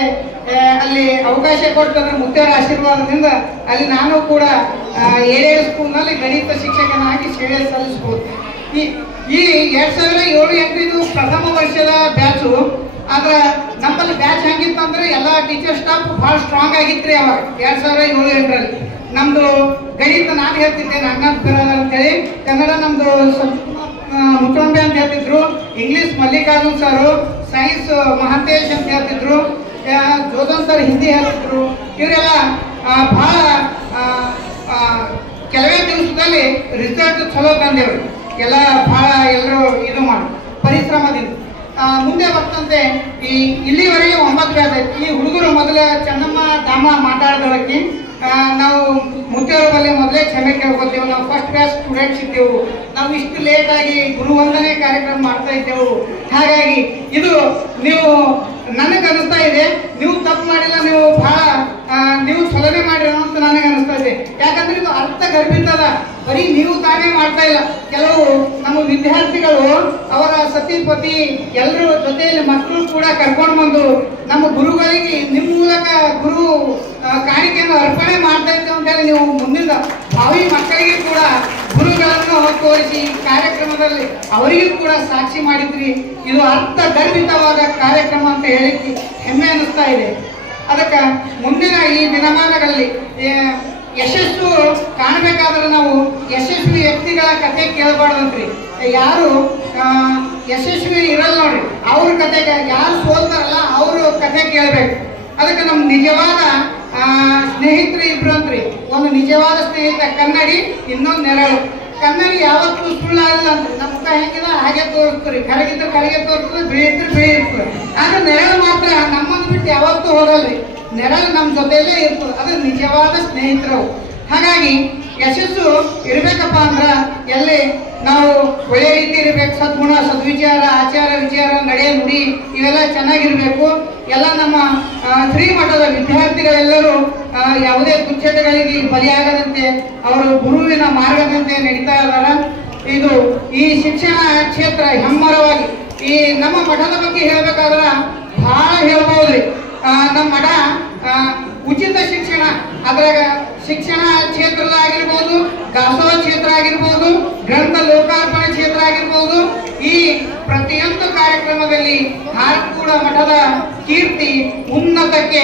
ಅಲ್ಲಿ ಅವಕಾಶ ಕೊಟ್ಟಂದ್ರೆ ಮುಖ್ಯರ ಆಶೀರ್ವಾದದಿಂದ ಅಲ್ಲಿ ನಾನು ಕೂಡ ಏಳೇಳು ಸ್ಕೂಲ್ನಲ್ಲಿ ಗಣಿತ ಶಿಕ್ಷಕನಾಗಿ ಸೇವೆ ಸಲ್ಲಿಸ್ಬೋದು. ಈ 2007-08 ಇದು ಪ್ರಥಮ ವರ್ಷದ ಬ್ಯಾಚು. ಆದ್ರೆ ನಮ್ಮಲ್ಲಿ ಬ್ಯಾಚ್ ಹೆಂಗಿತ್ತು ಅಂದ್ರೆ ಎಲ್ಲ ಟೀಚರ್ ಸ್ಟಾಫ್ ಭಾಳ ಸ್ಟ್ರಾಂಗ್ ಆಗಿತ್ತು ರೀ ಅವಾಗ 2007-08ರಲ್ಲಿ. ನಮ್ದು ಗಣಿತ ನಾನು ಹೇಳ್ತಿದ್ದೆ ರಂಗನಾಥ್ ಬಿರಾದರ್ ಅಂತೇಳಿ, ಕನ್ನಡ ನಮ್ದು ಮುಖ್ಯಮಂತ್ರಿ ಅಂತ ಹೇಳ್ತಿದ್ರು, ಇಂಗ್ಲಿಷ್ ಮಲ್ಲಿಕಾರ್ಜುನ್ ಸರು, ಸೈನ್ಸ್ ಮಹಾಂತೇಶ್ ಅಂತ ಹೇಳ್ತಿದ್ರು, ಜೋಧನ್ ಸರ್ ಹಿಂದಿ ಹೇಳ್ತಿದ್ರು. ಇವರೆಲ್ಲ ಭಾಳ ಕೆಲವೇ ದಿವಸದಲ್ಲಿ ರಿಸಲ್ಟ್ ಚಲೋ ತಂದೇವ್ರು. ಎಲ್ಲ ಭಾಳ ಎಲ್ಲರೂ ಇದು ಮಾಡಿ ಪರಿಶ್ರಮದಿಂದ ಮುಂದೆ ಬರ್ತಂತೆ. ಇಲ್ಲಿವರೆಗೆ 9 ಬ್ಯಾಚ್ ಐತಿ. ಈ ಹುಡುಗರು ಮೊದಲ ಚೆನ್ನಮ್ಮ ಧಾಮ ಮಾತಾಡಿದವರಿಗೆ ನಾವು ಮುಖ್ಯರ ಬಳಿ ಮೊದಲೇ ಕ್ಷಮೆ ಕೇಳ್ಕೊತೀವಿ. ನಾವು ಫಸ್ಟ್ ಬ್ಯಾಚ್ ಸ್ಟೂಡೆಂಟ್ಸ್ ಇದ್ದೆವು. ನಾವು ಇಷ್ಟು ಲೇಟಾಗಿ ಗುರುವಂದನೆ ಕಾರ್ಯಕ್ರಮ ಮಾಡ್ತಾ ಇದ್ದೆವು. ಹಾಗಾಗಿ ಇದು ನೀವು ನನಗೆ ಅನಿಸ್ತಾ ಇದೆ ನೀವು ತಪ್ಪು ಮಾಡಿಲ್ಲ, ನೀವು ಭಾಳ ನೀವು ಚಲನೆ ಮಾಡಿರೋ ಅಂತ ನನಗೆ ಅನಿಸ್ತಾ ಇದೆ. ಯಾಕಂದ್ರೆ ಇದು ಅರ್ಥ ಗರ್ಭಿತದ. ಬರೀ ನೀವು ತಾನೇ ಮಾಡ್ತಾ ಇಲ್ಲ. ಕೆಲವು ನಮ್ಮ ವಿದ್ಯಾರ್ಥಿಗಳು ಅವರ ಸತಿ ಪತಿ ಎಲ್ಲರೂ ಜೊತೆಯಲ್ಲಿ ಮಕ್ಕಳು ಕೂಡ ಕರ್ಕೊಂಡು ಬಂದು ನಮ್ಮ ಗುರುಗಳಿಗೆ ನಿಮ್ಮ ಮೂಲಕ ಗುರು ಕಾಣಿಕೆಯನ್ನು ಅರ್ಪಣೆ ಮಾಡ್ತಾ ಇದ್ದೇವೆ ಅಂತ ಹೇಳಿ ನೀವು ಮುಂದಿನ ಭಾವಿ ಮಕ್ಕಳಿಗೆ ಕೂಡ ಗುರುಗಳನ್ನು ತೋರಿಸಿ ಕಾರ್ಯಕ್ರಮದಲ್ಲಿ ಅವರಿಗೂ ಕೂಡ ಸಾಕ್ಷಿ ಮಾಡಿದ್ರಿ. ಇದು ಅರ್ಥ ಗರ್ಭಿತವಾದ ಕಾರ್ಯಕ್ರಮ ಅಂತ ಹೇಳಿಕ್ಕೆ ಹೆಮ್ಮೆ ಅನ್ನಿಸ್ತಾ ಇದೆ. ಅದಕ್ಕೆ ಮುಂದಿನ ಈ ದಿನಮಾನಗಳಲ್ಲಿ ಯಶಸ್ಸು ಕಾಣಬೇಕಾದ್ರೆ ನಾವು ಯಶಸ್ವಿ ವ್ಯಕ್ತಿಗಳ ಕತೆ ಕೇಳಬಾರ್ದಂತ್ರಿ. ಯಾರು ಯಶಸ್ವಿ ಇರಲ್ಲ ನೋಡ್ರಿ ಅವ್ರ ಕತೆಗೆ, ಯಾರು ಸೋಲ್ತಾರಲ್ಲ ಅವ್ರ ಕತೆ ಕೇಳಬೇಕು. ಅದಕ್ಕೆ ನಮ್ಮ ನಿಜವಾದ ಸ್ನೇಹಿತರು ಇಬ್ರು ಅಂತ್ರಿ. ಒಂದು ನಿಜವಾದ ಸ್ನೇಹಿತ ಕನ್ನಡಿ, ಇನ್ನೊಂದು ನೆರಳು. ಕನ್ನಡಿ ಯಾವತ್ತೂ ಸುಳ್ಳಾಗಲ್ಲ ಅಂತ ನಮ್ಮ ಮುಖ ಹೆಂಗಿದ ಹಾಗೆ ತೋರಿಸ್ತೀರಿ, ಕರಗಿದ್ರೆ ಕರಗೆ ತೋರಿಸ್ತದೆ, ಬೆಳೆಯಿದ್ರೆ ಬೆಳೆ ಇರ್ತದೆ. ಆದ್ರೆ ನೆರಳು ಮಾತ್ರ ನಮ್ಮನ್ನು ಬಿಟ್ಟು ಯಾವತ್ತೂ ಹೋಗಲ್ರಿ. ನೆರಳು ನಮ್ಮ ಜೊತೆಯಲ್ಲೇ ಇರ್ತದೆ. ಅದು ನಿಜವಾದ ಸ್ನೇಹಿತರು. ಹಾಗಾಗಿ ಯಶಸ್ಸು ಇರ್ಬೇಕಪ್ಪ ಅಂದ್ರ ಎಲ್ಲಿ ನಾವು ಒಳ್ಳೆ ರೀತಿ ಇರಬೇಕು. ಸದ್ಗುಣ, ಸದ್ವಿಚಾರ, ಆಚಾರ ವಿಚಾರ, ನಡೆ ನುಡಿ ಇವೆಲ್ಲ ಚೆನ್ನಾಗಿರ್ಬೇಕು. ಎಲ್ಲ ನಮ್ಮ ಶ್ರೀಮಠದ ವಿದ್ಯಾರ್ಥಿಗಳೆಲ್ಲರೂ ಯಾವುದೇ ತುಚ್ಛತೆಗಳಿಗೆ ಬಲಿಯಾಗದಂತೆ ಅವರು ಗುರುವಿನ ಮಾರ್ಗದಂತೆ ನಡೀತಾ ಇದ್ದಾರೆ. ಇದು ಈ ಶಿಕ್ಷಣ ಕ್ಷೇತ್ರ ಹೆಮ್ಮರವಾಗಿ ಈ ನಮ್ಮ ಮಠದ ಬಗ್ಗೆ ಹೇಳ್ಬೇಕಾದ್ರೆ ಬಹಳ ಹೇಳ್ಬೋದ್ರಿ. ನಮ್ಮ ಮಠ ಉಚಿತ ಶಿಕ್ಷಣ, ಅದ್ರಾಗ ಶಿಕ್ಷಣ ಕ್ಷೇತ್ರದ ಆಗಿರ್ಬೋದು, ದಾಸೋಹ ಕ್ಷೇತ್ರ ಆಗಿರ್ಬೋದು, ಗ್ರಂಥ ಲೋಕಾರ್ಪಣೆ ಕ್ಷೇತ್ರ ಆಗಿರ್ಬೋದು, ಈ ಪ್ರತಿಯೊಂದು ಕಾರ್ಯಕ್ರಮದಲ್ಲಿ ಹಾರ್ಕೂಡ ಮಠದ ಕೀರ್ತಿ ಉನ್ನತಕ್ಕೆ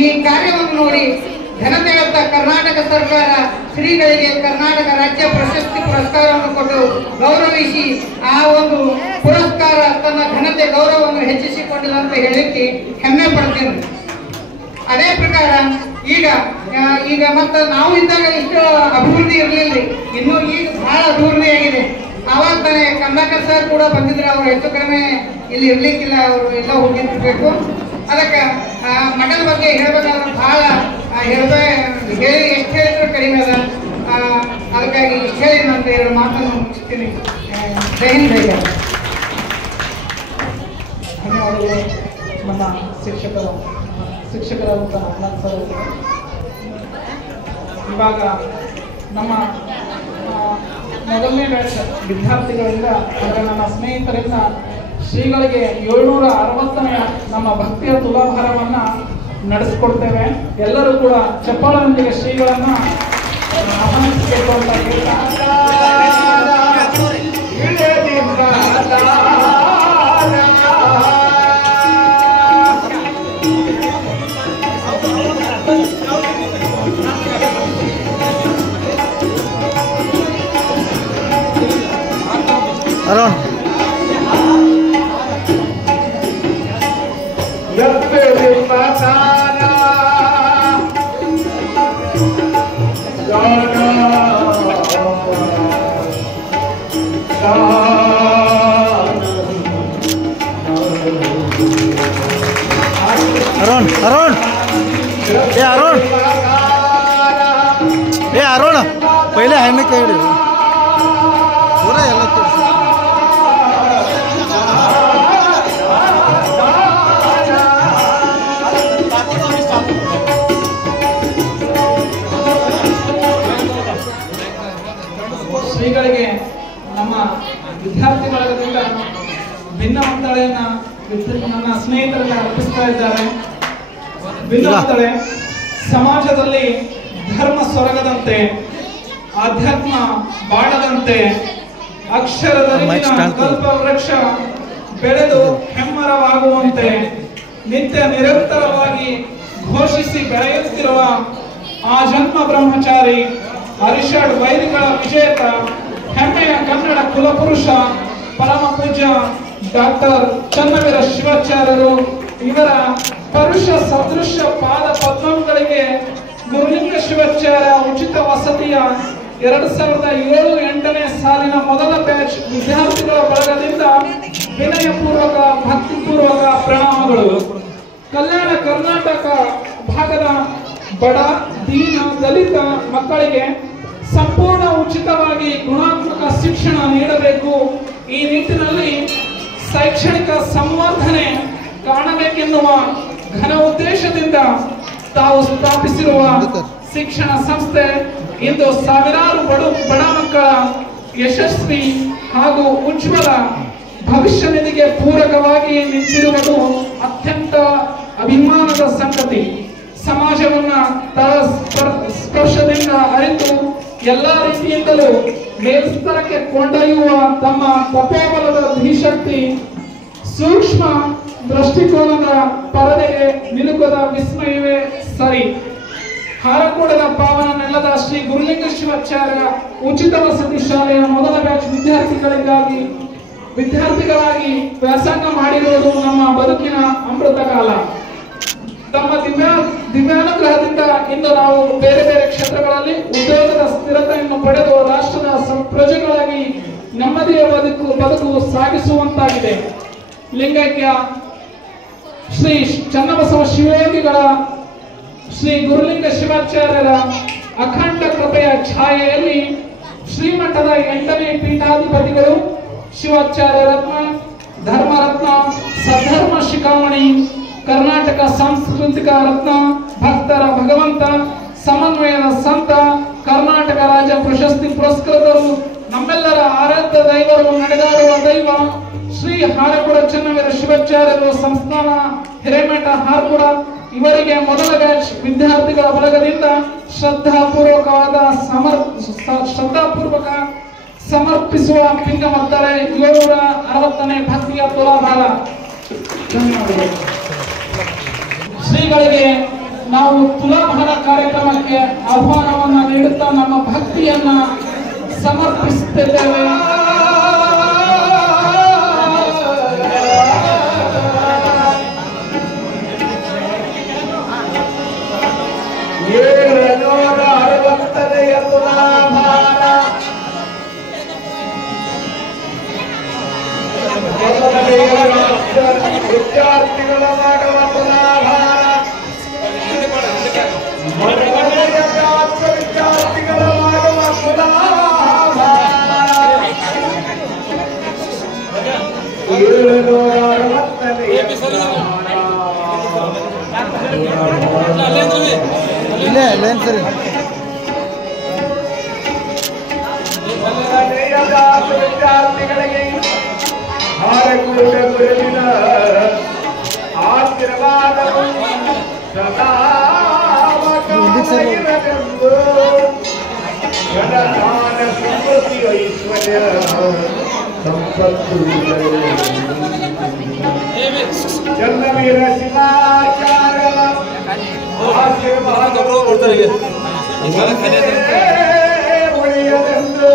ಈ ಕಾರ್ಯವನ್ನು ನೋಡಿ ಘನತೆಯತ್ತ ಕರ್ನಾಟಕ ಸರ್ಕಾರ ಶ್ರೀಗಳಿಗೆ ಕರ್ನಾಟಕ ರಾಜ್ಯ ಪ್ರಶಸ್ತಿ ಪುರಸ್ಕಾರವನ್ನು ಕೊಟ್ಟು ಗೌರವಿಸಿ ಆ ಒಂದು ಪುರಸ್ಕಾರ ತನ್ನ ಘನತೆ ಗೌರವವನ್ನು ಹೆಚ್ಚಿಸಿಕೊಂಡಿಲ್ಲ ಅಂತ ಹೇಳಿಕ್ಕೆ ಹೆಮ್ಮೆ ಪಡ್ತೇನೆ. ಅದೇ ಪ್ರಕಾರ ಈಗ ಮತ್ತೆ ನಾವು ಇದ್ದಾಗ ಇಷ್ಟು ಅಭಿವೃದ್ಧಿ ಇರಲಿಲ್ಲ, ಇನ್ನೂ ಈಗ ಬಹಳ ಅಭಿವೃದ್ಧಿ ಆಗಿದೆ. ಆವಾಗ ತಾನೇ ಕಮಲಾಕರ್ ಸರ್ ಕೂಡ ಬಂದಿದ್ರು. ಅವರು ಹೆಚ್ಚು ಕಡಿಮೆ ಇಲ್ಲಿ ಇರ್ಲಿಕ್ಕಿಲ್ಲ, ಅವರು ಎಲ್ಲ ಹೋಗಿರ್ಬೇಕು. ಅದಕ್ಕೆ ಮಠದ ಬಗ್ಗೆ ಹೇಳ್ಬೇಕಾದ್ರೆ ಬಹಳ ಹೇಳಿ ಎಷ್ಟು ಹೇಳಿದ್ರು ಕಡಿಮೆ ಅದ. ಅದಕ್ಕಾಗಿ ಇಷ್ಟು ಹೇಳಿ ನಾನು 2 ಮಾತನ್ನು ಮುಗಿಸ್ತೀನಿ. ಜೈ ಹಿಂದ್, ಜೈ ಭಾರತ್. ಧನ್ಯವಾದಗಳು ನಮ್ಮ ಶಿಕ್ಷಕರಾದಂಥ ರಂಗನಾಥ್ ಸರ್ ಅವರು. ಇವಾಗ ನಮ್ಮ ಮೊದಲನೇ ಬ್ಯಾಚ್ ವಿದ್ಯಾರ್ಥಿಗಳಿಂದ ಅಂದರೆ ನನ್ನ ಸ್ನೇಹಿತರಿಂದ ಶ್ರೀಗಳಿಗೆ 760ನೇ ನಮ್ಮ ಭಕ್ತಿಯ ತುಲಾಭಾರವನ್ನು ನಡೆಸಿಕೊಡ್ತೇವೆ. ಎಲ್ಲರೂ ಕೂಡ ಚಪ್ಪಾಳದೊಂದಿಗೆ ಶ್ರೀಗಳನ್ನು ಆಹ್ವಾನಿಸಬೇಕು ಅಂತ ಹೇಳ್ತಾ ಅರುಣ್ अरुण अरुण अरुण अरुण पहले है मैं कह पूरा ಶ್ರೀಗಳಿಗೆ ನಮ್ಮ ವಿದ್ಯಾರ್ಥಿ ಬಳಗದಿಂದ ಭಿನ್ನ ಮಂಡಳಿಯನ್ನ ನನ್ನ ಸ್ನೇಹಿತರೆಲ್ಲ ಅರ್ಪಿಸ್ತಾ ಇದ್ದಾರೆ. ಭಿನ್ನ ಮಂಡಳಿ ಸಮಾಜದಲ್ಲಿ ಧರ್ಮ ಸೊರಗದಂತೆ, ಆಧ್ಯಾತ್ಮ ಬಾಡದಂತೆ, ಅಕ್ಷರದಲ್ಲಿನ ಕಲ್ಪವೃಕ್ಷ ಬೆಳೆದು ಹೆಮ್ಮರವಾಗುವಂತೆ ನಿತ್ಯ ನಿರಂತರವಾಗಿ ಘೋಷಿಸಿ ಬೆಳೆಯುತ್ತಿರುವ ಆ ಜನ್ಮ ಬ್ರಹ್ಮಚಾರಿ ಅರಿಷಡ್ ವೈದಿಗಳ ವಿಜೇತ ಹೆಮ್ಮೆಯ ಕನ್ನಡ ಕುಲಪುರುಷ ಪರಮ ಪೂಜ್ಯ ಡಾಕ್ಟರ್ ಚನ್ನವೀರ ಶಿವಾಚಾರ್ಯರು ಇವರ ಪರುಷ ಸದೃಶ ಪಾದ ಪದ್ಮಗಳಿಗೆ ಗುರುಲಿಂಗ ಶಿವಾಚಾರ್ಯ ಉಚಿತ ವಸತಿಯ 2007-8ನೇ ಸಾಲಿನ ಮೊದಲ ಬ್ಯಾಚ್ ವಿದ್ಯಾರ್ಥಿಗಳ ಬಳಗದಿಂದ ವಿನಯಪೂರ್ವಕ ಭಕ್ತಿಪೂರ್ವಕ ಪ್ರಣಾಮಗಳು. ಕಲ್ಯಾಣ ಕರ್ನಾಟಕ ಭಾಗದ ಬಡ ದೀನ ದಲಿತ ಮಕ್ಕಳಿಗೆ ಸಂಪೂರ್ಣ ಉಚಿತವಾಗಿ ಗುಣಾತ್ಮಕ ಶಿಕ್ಷಣ ನೀಡಬೇಕು. ಈ ನಿಟ್ಟಿನಲ್ಲಿ ಶೈಕ್ಷಣಿಕ ಸಂವರ್ಧನೆ ಕಾಣಬೇಕೆನ್ನುವ ಘನ ಉದ್ದೇಶದಿಂದ ತಾವು ಸ್ಥಾಪಿಸಿರುವ ಶಿಕ್ಷಣ ಸಂಸ್ಥೆ ಇಂದು ಸಾವಿರಾರು ಬಡ ಮಕ್ಕಳ ಯಶಸ್ವಿ ಹಾಗೂ ಉಜ್ವಲ ಭವಿಷ್ಯ ನಿಧಿಗೆ ಪೂರಕವಾಗಿ ನಿಂತಿರುವುದು ಅತ್ಯಂತ ಅಭಿಮಾನದ ಸಂಗತಿ. ಸಮಾಜವನ್ನ ತಳ ಸ್ಪರ್ಶದಿಂದ ಅರಿತು ಎಲ್ಲಾ ರೀತಿಯಿಂದಲೂ ಮೇಲ್ಸ್ತರಕ್ಕೆ ಕೊಂಡೊಯ್ಯುವ ತಮ್ಮ ತಪೋಬಲದ ಧೀಶಕ್ತಿ ಸೂಕ್ಷ್ಮ ದೃಷ್ಟಿಕೋನದ ಪರದೆಗೆ ನಿಲುಕದ ವಿಸ್ಮಯವೇ ಸರಿ. ಹಾರಕೂಡದ ಪಾವನ ನೆಲದ ಶ್ರೀ ಗುರುಲಿಂಗ ಶಿವಾಚಾರ್ಯ ಉಚಿತ ವಸತಿ ಶಾಲೆಯ ಮೊದಲ ಬ್ಯಾಚ್ ವಿದ್ಯಾರ್ಥಿಗಳಾಗಿ ವ್ಯಾಸಂಗ ಮಾಡಿರುವುದು ನಮ್ಮ ಬದುಕಿನ ಅಮೃತ ಕಾಲ. ತಮ್ಮ ದಿವ್ಯಾನುಗ್ರಹದಿಂದ ಇಂದು ನಾವು ಬೇರೆ ಬೇರೆ ಕ್ಷೇತ್ರಗಳಲ್ಲಿ ಉದ್ಯೋಗದ ಸ್ಥಿರತೆಯನ್ನು ಪಡೆದು ರಾಷ್ಟ್ರದ ಪ್ರಜೆಗಳಾಗಿ ನೆಮ್ಮದಿಯ ಬದುಕು ಸಾಗಿಸುವಂತಾಗಿದೆ. ಲಿಂಗೈಕ್ಯ ಶ್ರೀ ಚನ್ನಬಸವ ಶಿವಯೋಗಿಗಳ ಶ್ರೀ ಗುರುಲಿಂಗ ಶಿವಾಚಾರ್ಯರ ಅಖಂಡ ಕೃಪೆಯ ಛಾಯೆಯಲ್ಲಿ ಶ್ರೀಮಠದ 8ನೇ ಪೀಠಾಧಿಪತಿಗಳು ಶಿವಾಚಾರ್ಯ ರತ್ನ, ಧರ್ಮರತ್ನ, ಸದ್ಧರ್ಮ ಶಿಖಾಮಣಿ, ಕರ್ನಾಟಕ ಸಾಂಸ್ಕೃತಿಕ ರತ್ನ, ಭಕ್ತರ ಭಗವಂತ, ಸಮನ್ವಯದ ಸಂತ, ಕರ್ನಾಟಕ ರಾಜ್ಯ ಪ್ರಶಸ್ತಿ ಪುರಸ್ಕೃತರು, ನಮ್ಮೆಲ್ಲರ ಆರಾಧ್ಯ ದೈವರು, ನಡೆದಾಡುವ ದೈವ ಶ್ರೀ ಹಾರಕೂಡ ಚನ್ನವೀರ ಶಿವಾಚಾರ್ಯರು ಸಂಸ್ಥಾನ ಹಿರೇಮಠ ಹಾರಕೂಡ ಇವರಿಗೆ ಮೊದಲ ಬ್ಯಾಚ್ ವಿದ್ಯಾರ್ಥಿಗಳ ಬಳಗದಿಂದ ಶ್ರದ್ಧಾಪೂರ್ವಕ ಸಮರ್ಪಿಸುವ ಪಿಂಗಮತ್ತರೆ 760ನೇ ಭಕ್ತಿಯ ತುಲಾಭಾರ. ಶ್ರೀಗಳಿಗೆ ನಾವು ತುಲಾಭಾರ ಕಾರ್ಯಕ್ರಮಕ್ಕೆ ಆಹ್ವಾನವನ್ನ ನೀಡುತ್ತಾ ನಮ್ಮ ಭಕ್ತಿಯನ್ನ ಸಮರ್ಪಿಸುತ್ತಿದ್ದೇವೆ. ವಿದ್ಯಾರ್ಥಿಗಳ ಮಾಡುವ ತುಲಾಭಾರ, ವಿದ್ಯಾರ್ಥಿಗಳ ಮಾಡುವ ತುಲಾಭಾರ 760 ವಿದ್ಯಾರ್ಥಿಗಳಿಗೆ ಹಾರಕೂಡ ಗುರುವಿನ ಆಶೀರ್ವಾದವು ಸದಾ ಇರಲೆಂದು ಗಣದಾನ ಸಮೃದ್ಧಿ ಐಶ್ವರ್ಯ ಸಂಪತ್ತು ಚನ್ನವೀರ ಶಿವಾಚಾರ್ಯರ ಆಶೀರ್ವಾದ ಉಳಿಯಲೆಂದು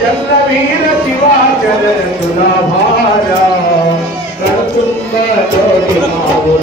ಚಂದ್ರವೀರ ಶಿವಾಚರ ತುಲಾಭಾರ ಕರ್ತುಂಬ ನೋಡಿ ನಾವು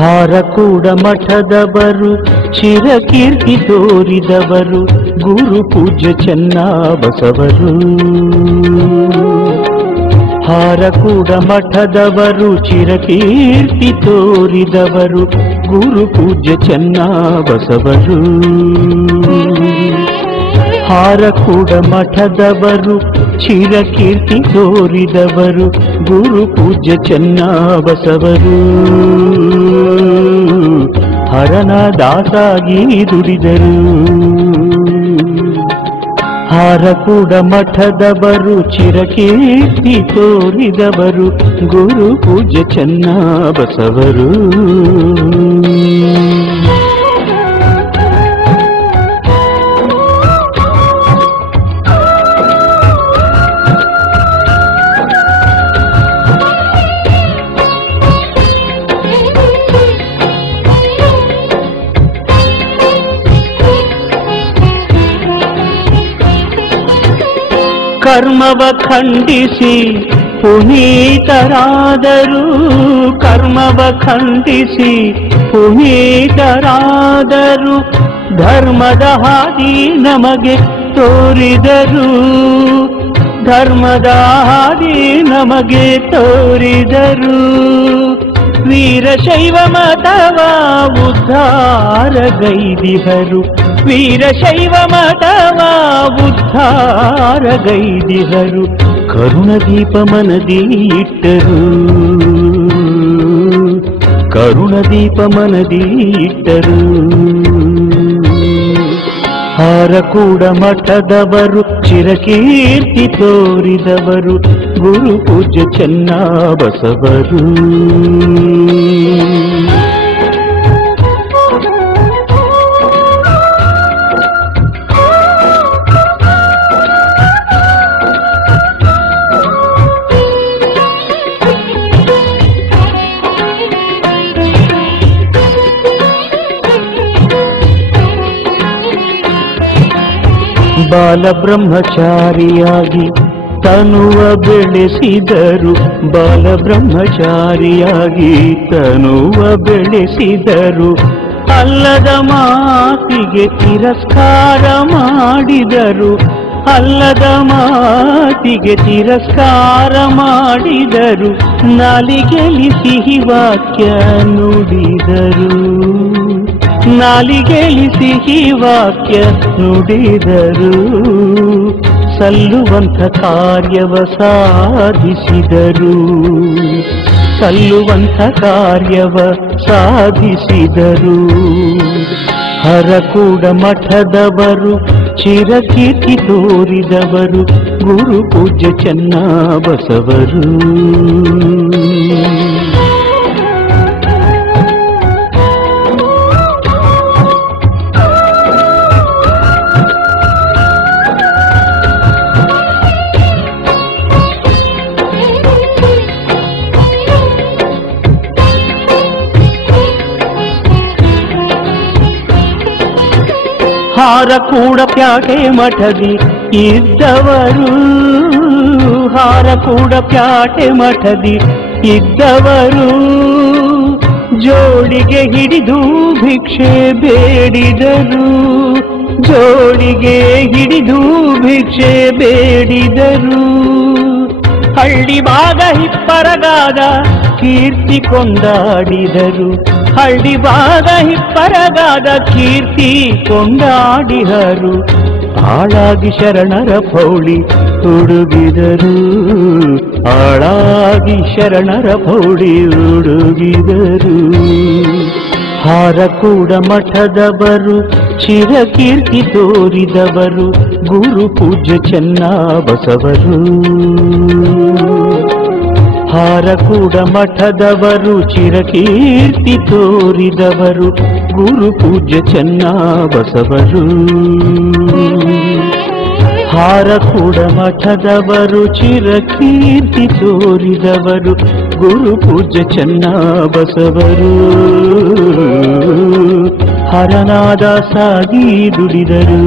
ಹಾರಕೂಡ ಮಠದವರು ಚಿರಕೀರ್ತಿ ತೋರಿದವರು ಗುರು ಪೂಜ್ಯ ಚೆನ್ನಬಸವರು. ಹಾರಕೂಡ ಮಠದವರು ಚಿರಕೀರ್ತಿ ತೋರಿದವರು ಗುರು ಪೂಜ್ಯ ಚೆನ್ನಬಸವರು. ಹಾರಕೂಡ ಮಠದವರು ಚಿರಕೀರ್ತಿ ತೋರಿದವರು ಗುರು ಪೂಜ್ಯ ಚೆನ್ನಬಸವರು. ಹರನ ದಾಸಾಗಿ ದುಡಿದರು. ಹಾರಕೂಡ ಮಠದವರು ಚಿರಕೀರ್ತಿ ತೋರಿದವರು ಗುರು ಪೂಜ್ಯ ಚೆನ್ನಬಸವರು. ಕರ್ಮವ ಖಂಡಿಸಿ ಪುನೀತರಾದರು. ಕರ್ಮವ ಖಂಡಿಸಿ ಪುನೀತರಾದರು. ಧರ್ಮದ ಹಾದಿ ನಮಗೆ ತೋರಿದರು. ಧರ್ಮದ ಹಾದಿ ನಮಗೆ ತೋರಿದರು. ವೀರಶೈವ ಮತವ ಉದ್ಧಾರಗೈದಿಹರು. ವೀರಶೈವ ಮತವ ಉದ್ಧಾರಗೈದಿಹರು. ಕರುಣದೀಪ ಮನದಿ ಇಟ್ಟರು. ಕರುಣದೀಪ ಮನದಿ ಇಟ್ಟರು. ಹಾರಕೂಡ ಮಠದವರು ಚಿರಕೀರ್ತಿ ತೋರಿದವರು ಗುರು ಪೂಜ್ಯ ಚೆನ್ನಬಸವರು. ಬಾಲಬ್ರಹ್ಮಚಾರಿಯಾಗಿ ತನುವ ಬೆಳೆಸಿದರು. ಬಾಲಬ್ರಹ್ಮಚಾರಿಯಾಗಿ ತನುವ ಬೆಳೆಸಿದರು. ಅಲ್ಲದ ಮಾತಿಗೆ ತಿರಸ್ಕಾರ ಮಾಡಿದರು. ಅಲ್ಲದ ಮಾತಿಗೆ ತಿರಸ್ಕಾರ ಮಾಡಿದರು. ನಾಲಿಗೆಯಲ್ಲಿ ಸಿಹಿ ವಾಕ್ಯ ನುಡಿದರು. ನಾಲಿಗೆಯಲ್ಲಿ ಸಿಹಿ ವಾಕ್ಯ ನುಡಿದರು. ಸಲ್ಲುವಂಥ ಕಾರ್ಯವ ಸಾಧಿಸಿದರು. ಸಲ್ಲುವಂಥ ಕಾರ್ಯವ ಸಾಧಿಸಿದರು. ಹರಕೂಡ ಮಠದವರು ಚಿರಕೀರ್ತಿ ತೋರಿದವರು ಗುರು ಪೂಜ್ಯ ಚನ್ನಬಸವರು. ಹಾರಕೂಡ ಪ್ಯಾಟೆ ಮಠದಿ ಇದ್ದವರು, ಹಾರಕೂಡ ಪ್ಯಾಟೆ ಮಠದಿ ಇದ್ದವರು ಜೋಡಿಗೆ ಹಿಡಿದು ಭಿಕ್ಷೆ ಬೇಡಿದರು, ಜೋಡಿಗೆ ಹಿಡಿದು ಭಿಕ್ಷೆ ಬೇಡಿದರು. ಹಳ್ಳಿ ಭಾಗ ಹಿಪ್ಪರಗಾದ ಕೀರ್ತಿ ಕೊಂಡಾಡಿದರು, ಹಳ್ಳಿ ಭಾಗ ಹಿಪ್ಪರಗಾದ ಕೀರ್ತಿ ಕೊಂಡಾಡಿದರು. ಆಳಾಗಿ ಶರಣರ ಪೌಳಿ ಹುಡುಗಿದರು, ಆಳಾಗಿ ಶರಣರ ಪೌಳಿ ಹುಡುಗಿದರು. ಹಾರಕೂಡ ಮಠದವರು ಚಿರಕೀರ್ತಿ ತೋರಿದವರು ಗುರು ಪೂಜ್ಯ ಚನ್ನಬಸವರು. ಹಾರಕೂಡ ಮಠದವರು ಚಿರಕೀರ್ತಿ ತೋರಿದವರು ಗುರು ಪೂಜ್ಯ ಚನ್ನಬಸವರು. ಹಾರಕೂಡ ಮಠದವರು ಚಿರಕೀರ್ತಿ ತೋರಿದವರು ಗುರು ಪೂಜ್ಯ ಚನ್ನಬಸವರು. ಹರನಾದ ಸಾಗಿ ದುಡಿದರು,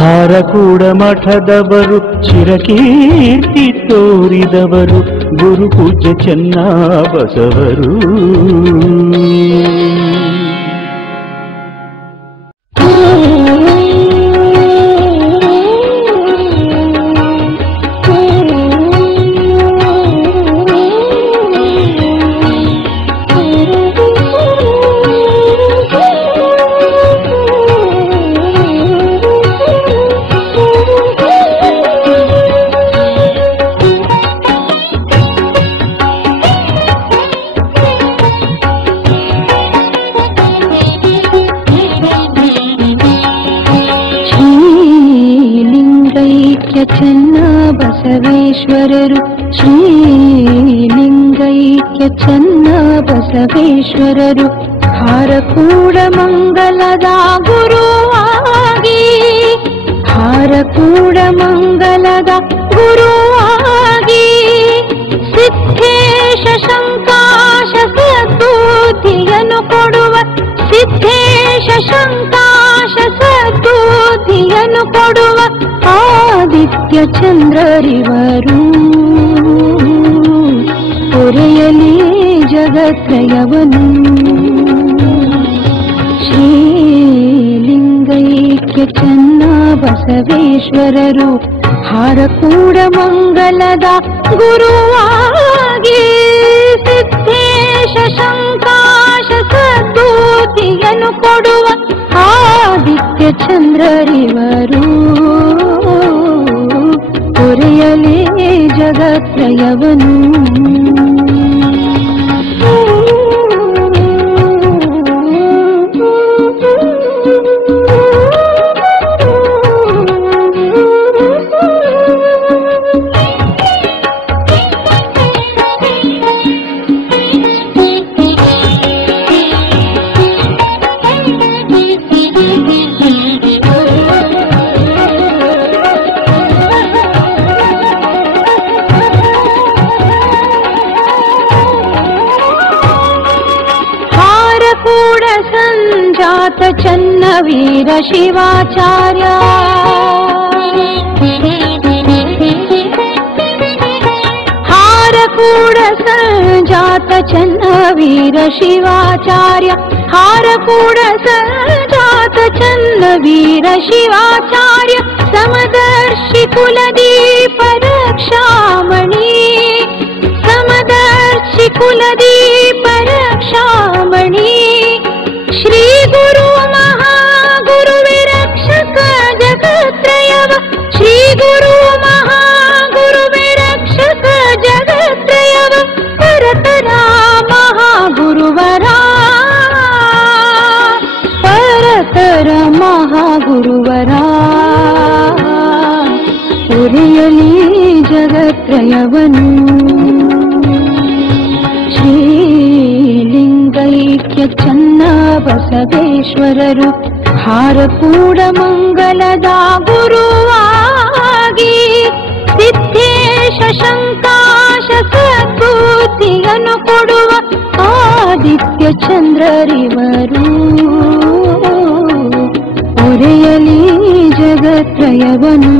ಹಾರಕೂಡ ಮಠದವರು ಚಿರಕೀರ್ತಿ ತೋರಿದವರು ಗುರು ಪೂಜ್ಯ ಚನ್ನಬಸವರು. ಚನ್ನಬಸವೇಶ್ವರರು, ಶ್ರೀಲಿಂಗೈಕ್ಯ ಚನ್ನಬಸವೇಶ್ವರರು ಹಾರಕೂಡ ಮಂಗಲದ ಗುರುವಾಗಿ, ಹಾರಕೂಡ ಮಂಗಲದ ಗುರುವಾಗಿ ಸಿದ್ಧೇಶ ಶಂಕಾಶ ಸದ್ಬುದ್ಧಿಯನ್ನು ಕೊಡುವ, ಸಿದ್ಧೇಶ ಶಂಕಾಶ ಸದ್ಬುದ್ಧಿಯನ್ನು ಕೊಡುವ ಆದಿತ್ಯ ಚಂದ್ರರಿವರು. ಪೊರೆಯಲಿ ಜಗತ್ರಯವನು ಶ್ರೀಲಿಂಗೈಕ್ಯ ಚನ್ನಬಸವೇಶ್ವರರು ಹಾರಕೂಡ ಮಂಗಲದ ಗುರುವಾಗಿ ಸಿದ್ಧೇಶ ಶಂಕಾಶ ಸದ್ಬುದ್ಧಿಯನ್ನು ಕೊಡುವ ಆದಿತ್ಯ ಚಂದ್ರರಿವರು. ಪೊರೆಯಲೇ ಜಗತ್ರಯವನು ಚನ್ನವೀರ ಶಿವಾಚಾರ್ಯ, ಹಾರಕೂಡ ಸಂಜಾತ ಚನ್ನವೀರ ಶಿವಾಚಾರ್ಯ, ಹಾರಕೂಡ ಸಂಜಾತ ಚನ್ನವೀರ ಶಿವಾಚಾರ್ಯ ಸಮದರ್ಶಿ ಕುಲದೀಪ ರಕ್ಷಾಮಣಿ, ಸಮದರ್ಶಿ ಕುಲದೀಪ ರಕ್ಷಾಮಣಿ ಶ್ರೀ ಗುರು ಮಹಾಗುರುವೆ ರಕ್ಷಕ ಜಗತ್ರಯವ, ಶ್ರೀ ಗುರು ಮಹಾಗುರುವೆ ರಕ್ಷಕ ಜಗತ್ರಯವ ಪರತರ ಮಹಾಗುರುವರ ಹೊರೆಯಲಿ ಜಗತ್ರಯವನು ಶ್ರೀಲಿಂಗೈಕ್ಯ ಚನ್ನ ಬಸವೇಶ್ವರರು ಹಾರಕೂಡ ಮಂಗಲದ ಗುರುವಾಗಿ ಸಿದ್ಧೇಶ ಶಂಕಾಶ ಸದ್ಬುದ್ಧಿಯನ್ನು ಕೊಡುವ ಆದಿತ್ಯ ಚಂದ್ರರಿವರು ಹೊರೆಯಲಿ ಜಗತ್ರಯವನು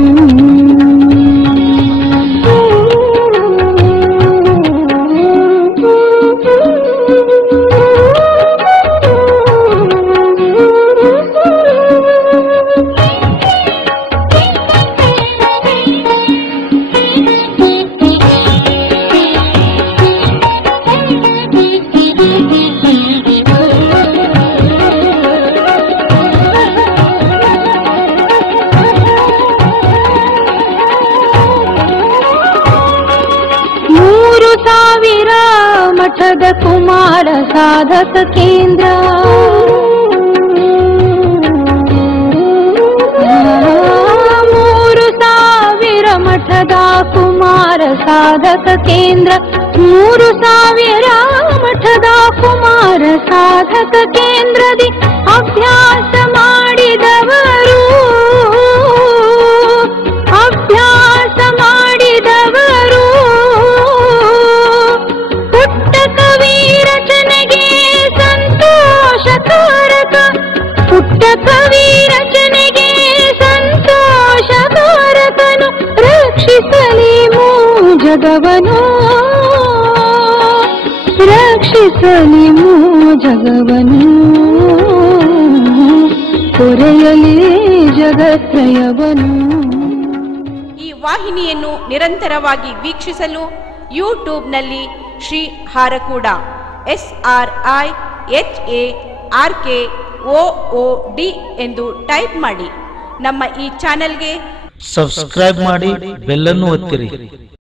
ಮಠದ ಕುಮಾರ ಸಾಧಕ ಕೇಂದ್ರ 3000 ಮಠದ ಕುಮಾರ ಸಾಧಕ ಕೇಂದ್ರ 3000 ಮಠದ ಕುಮಾರ ಸಾಧಕ ಕೇಂದ್ರದಿ ಅಭ್ಯಾಸ ಮಾಡಿದವರು ಕವಿ ರಚನೆಗೆ ಸಂತೋಷಕಾರಕನು ರಕ್ಷಿಸಲಿ ಜಗವನು ರಕ್ಷಿಸಲಿ ಜಗವನು ಹೊರೆಯಲಿ ಜಗತ್ರಯವನು. ಈ ವಾಹಿನಿಯನ್ನು ನಿರಂತರವಾಗಿ ವೀಕ್ಷಿಸಲು ಯೂಟ್ಯೂಬ್ನಲ್ಲಿ ಶ್ರೀ ಹಾರಕೂಡ SRIHARKOOD ಎಂದು ಟೈಪ್ ಮಾಡಿ. ನಮ್ಮ ಈ ಚಾನೆಲ್ಗೆ ಸಬ್ಸ್ಕ್ರೈಬ್ ಮಾಡಿ, ಬೆಲ್ ಅನ್ನು ಒತ್ತಿರಿ.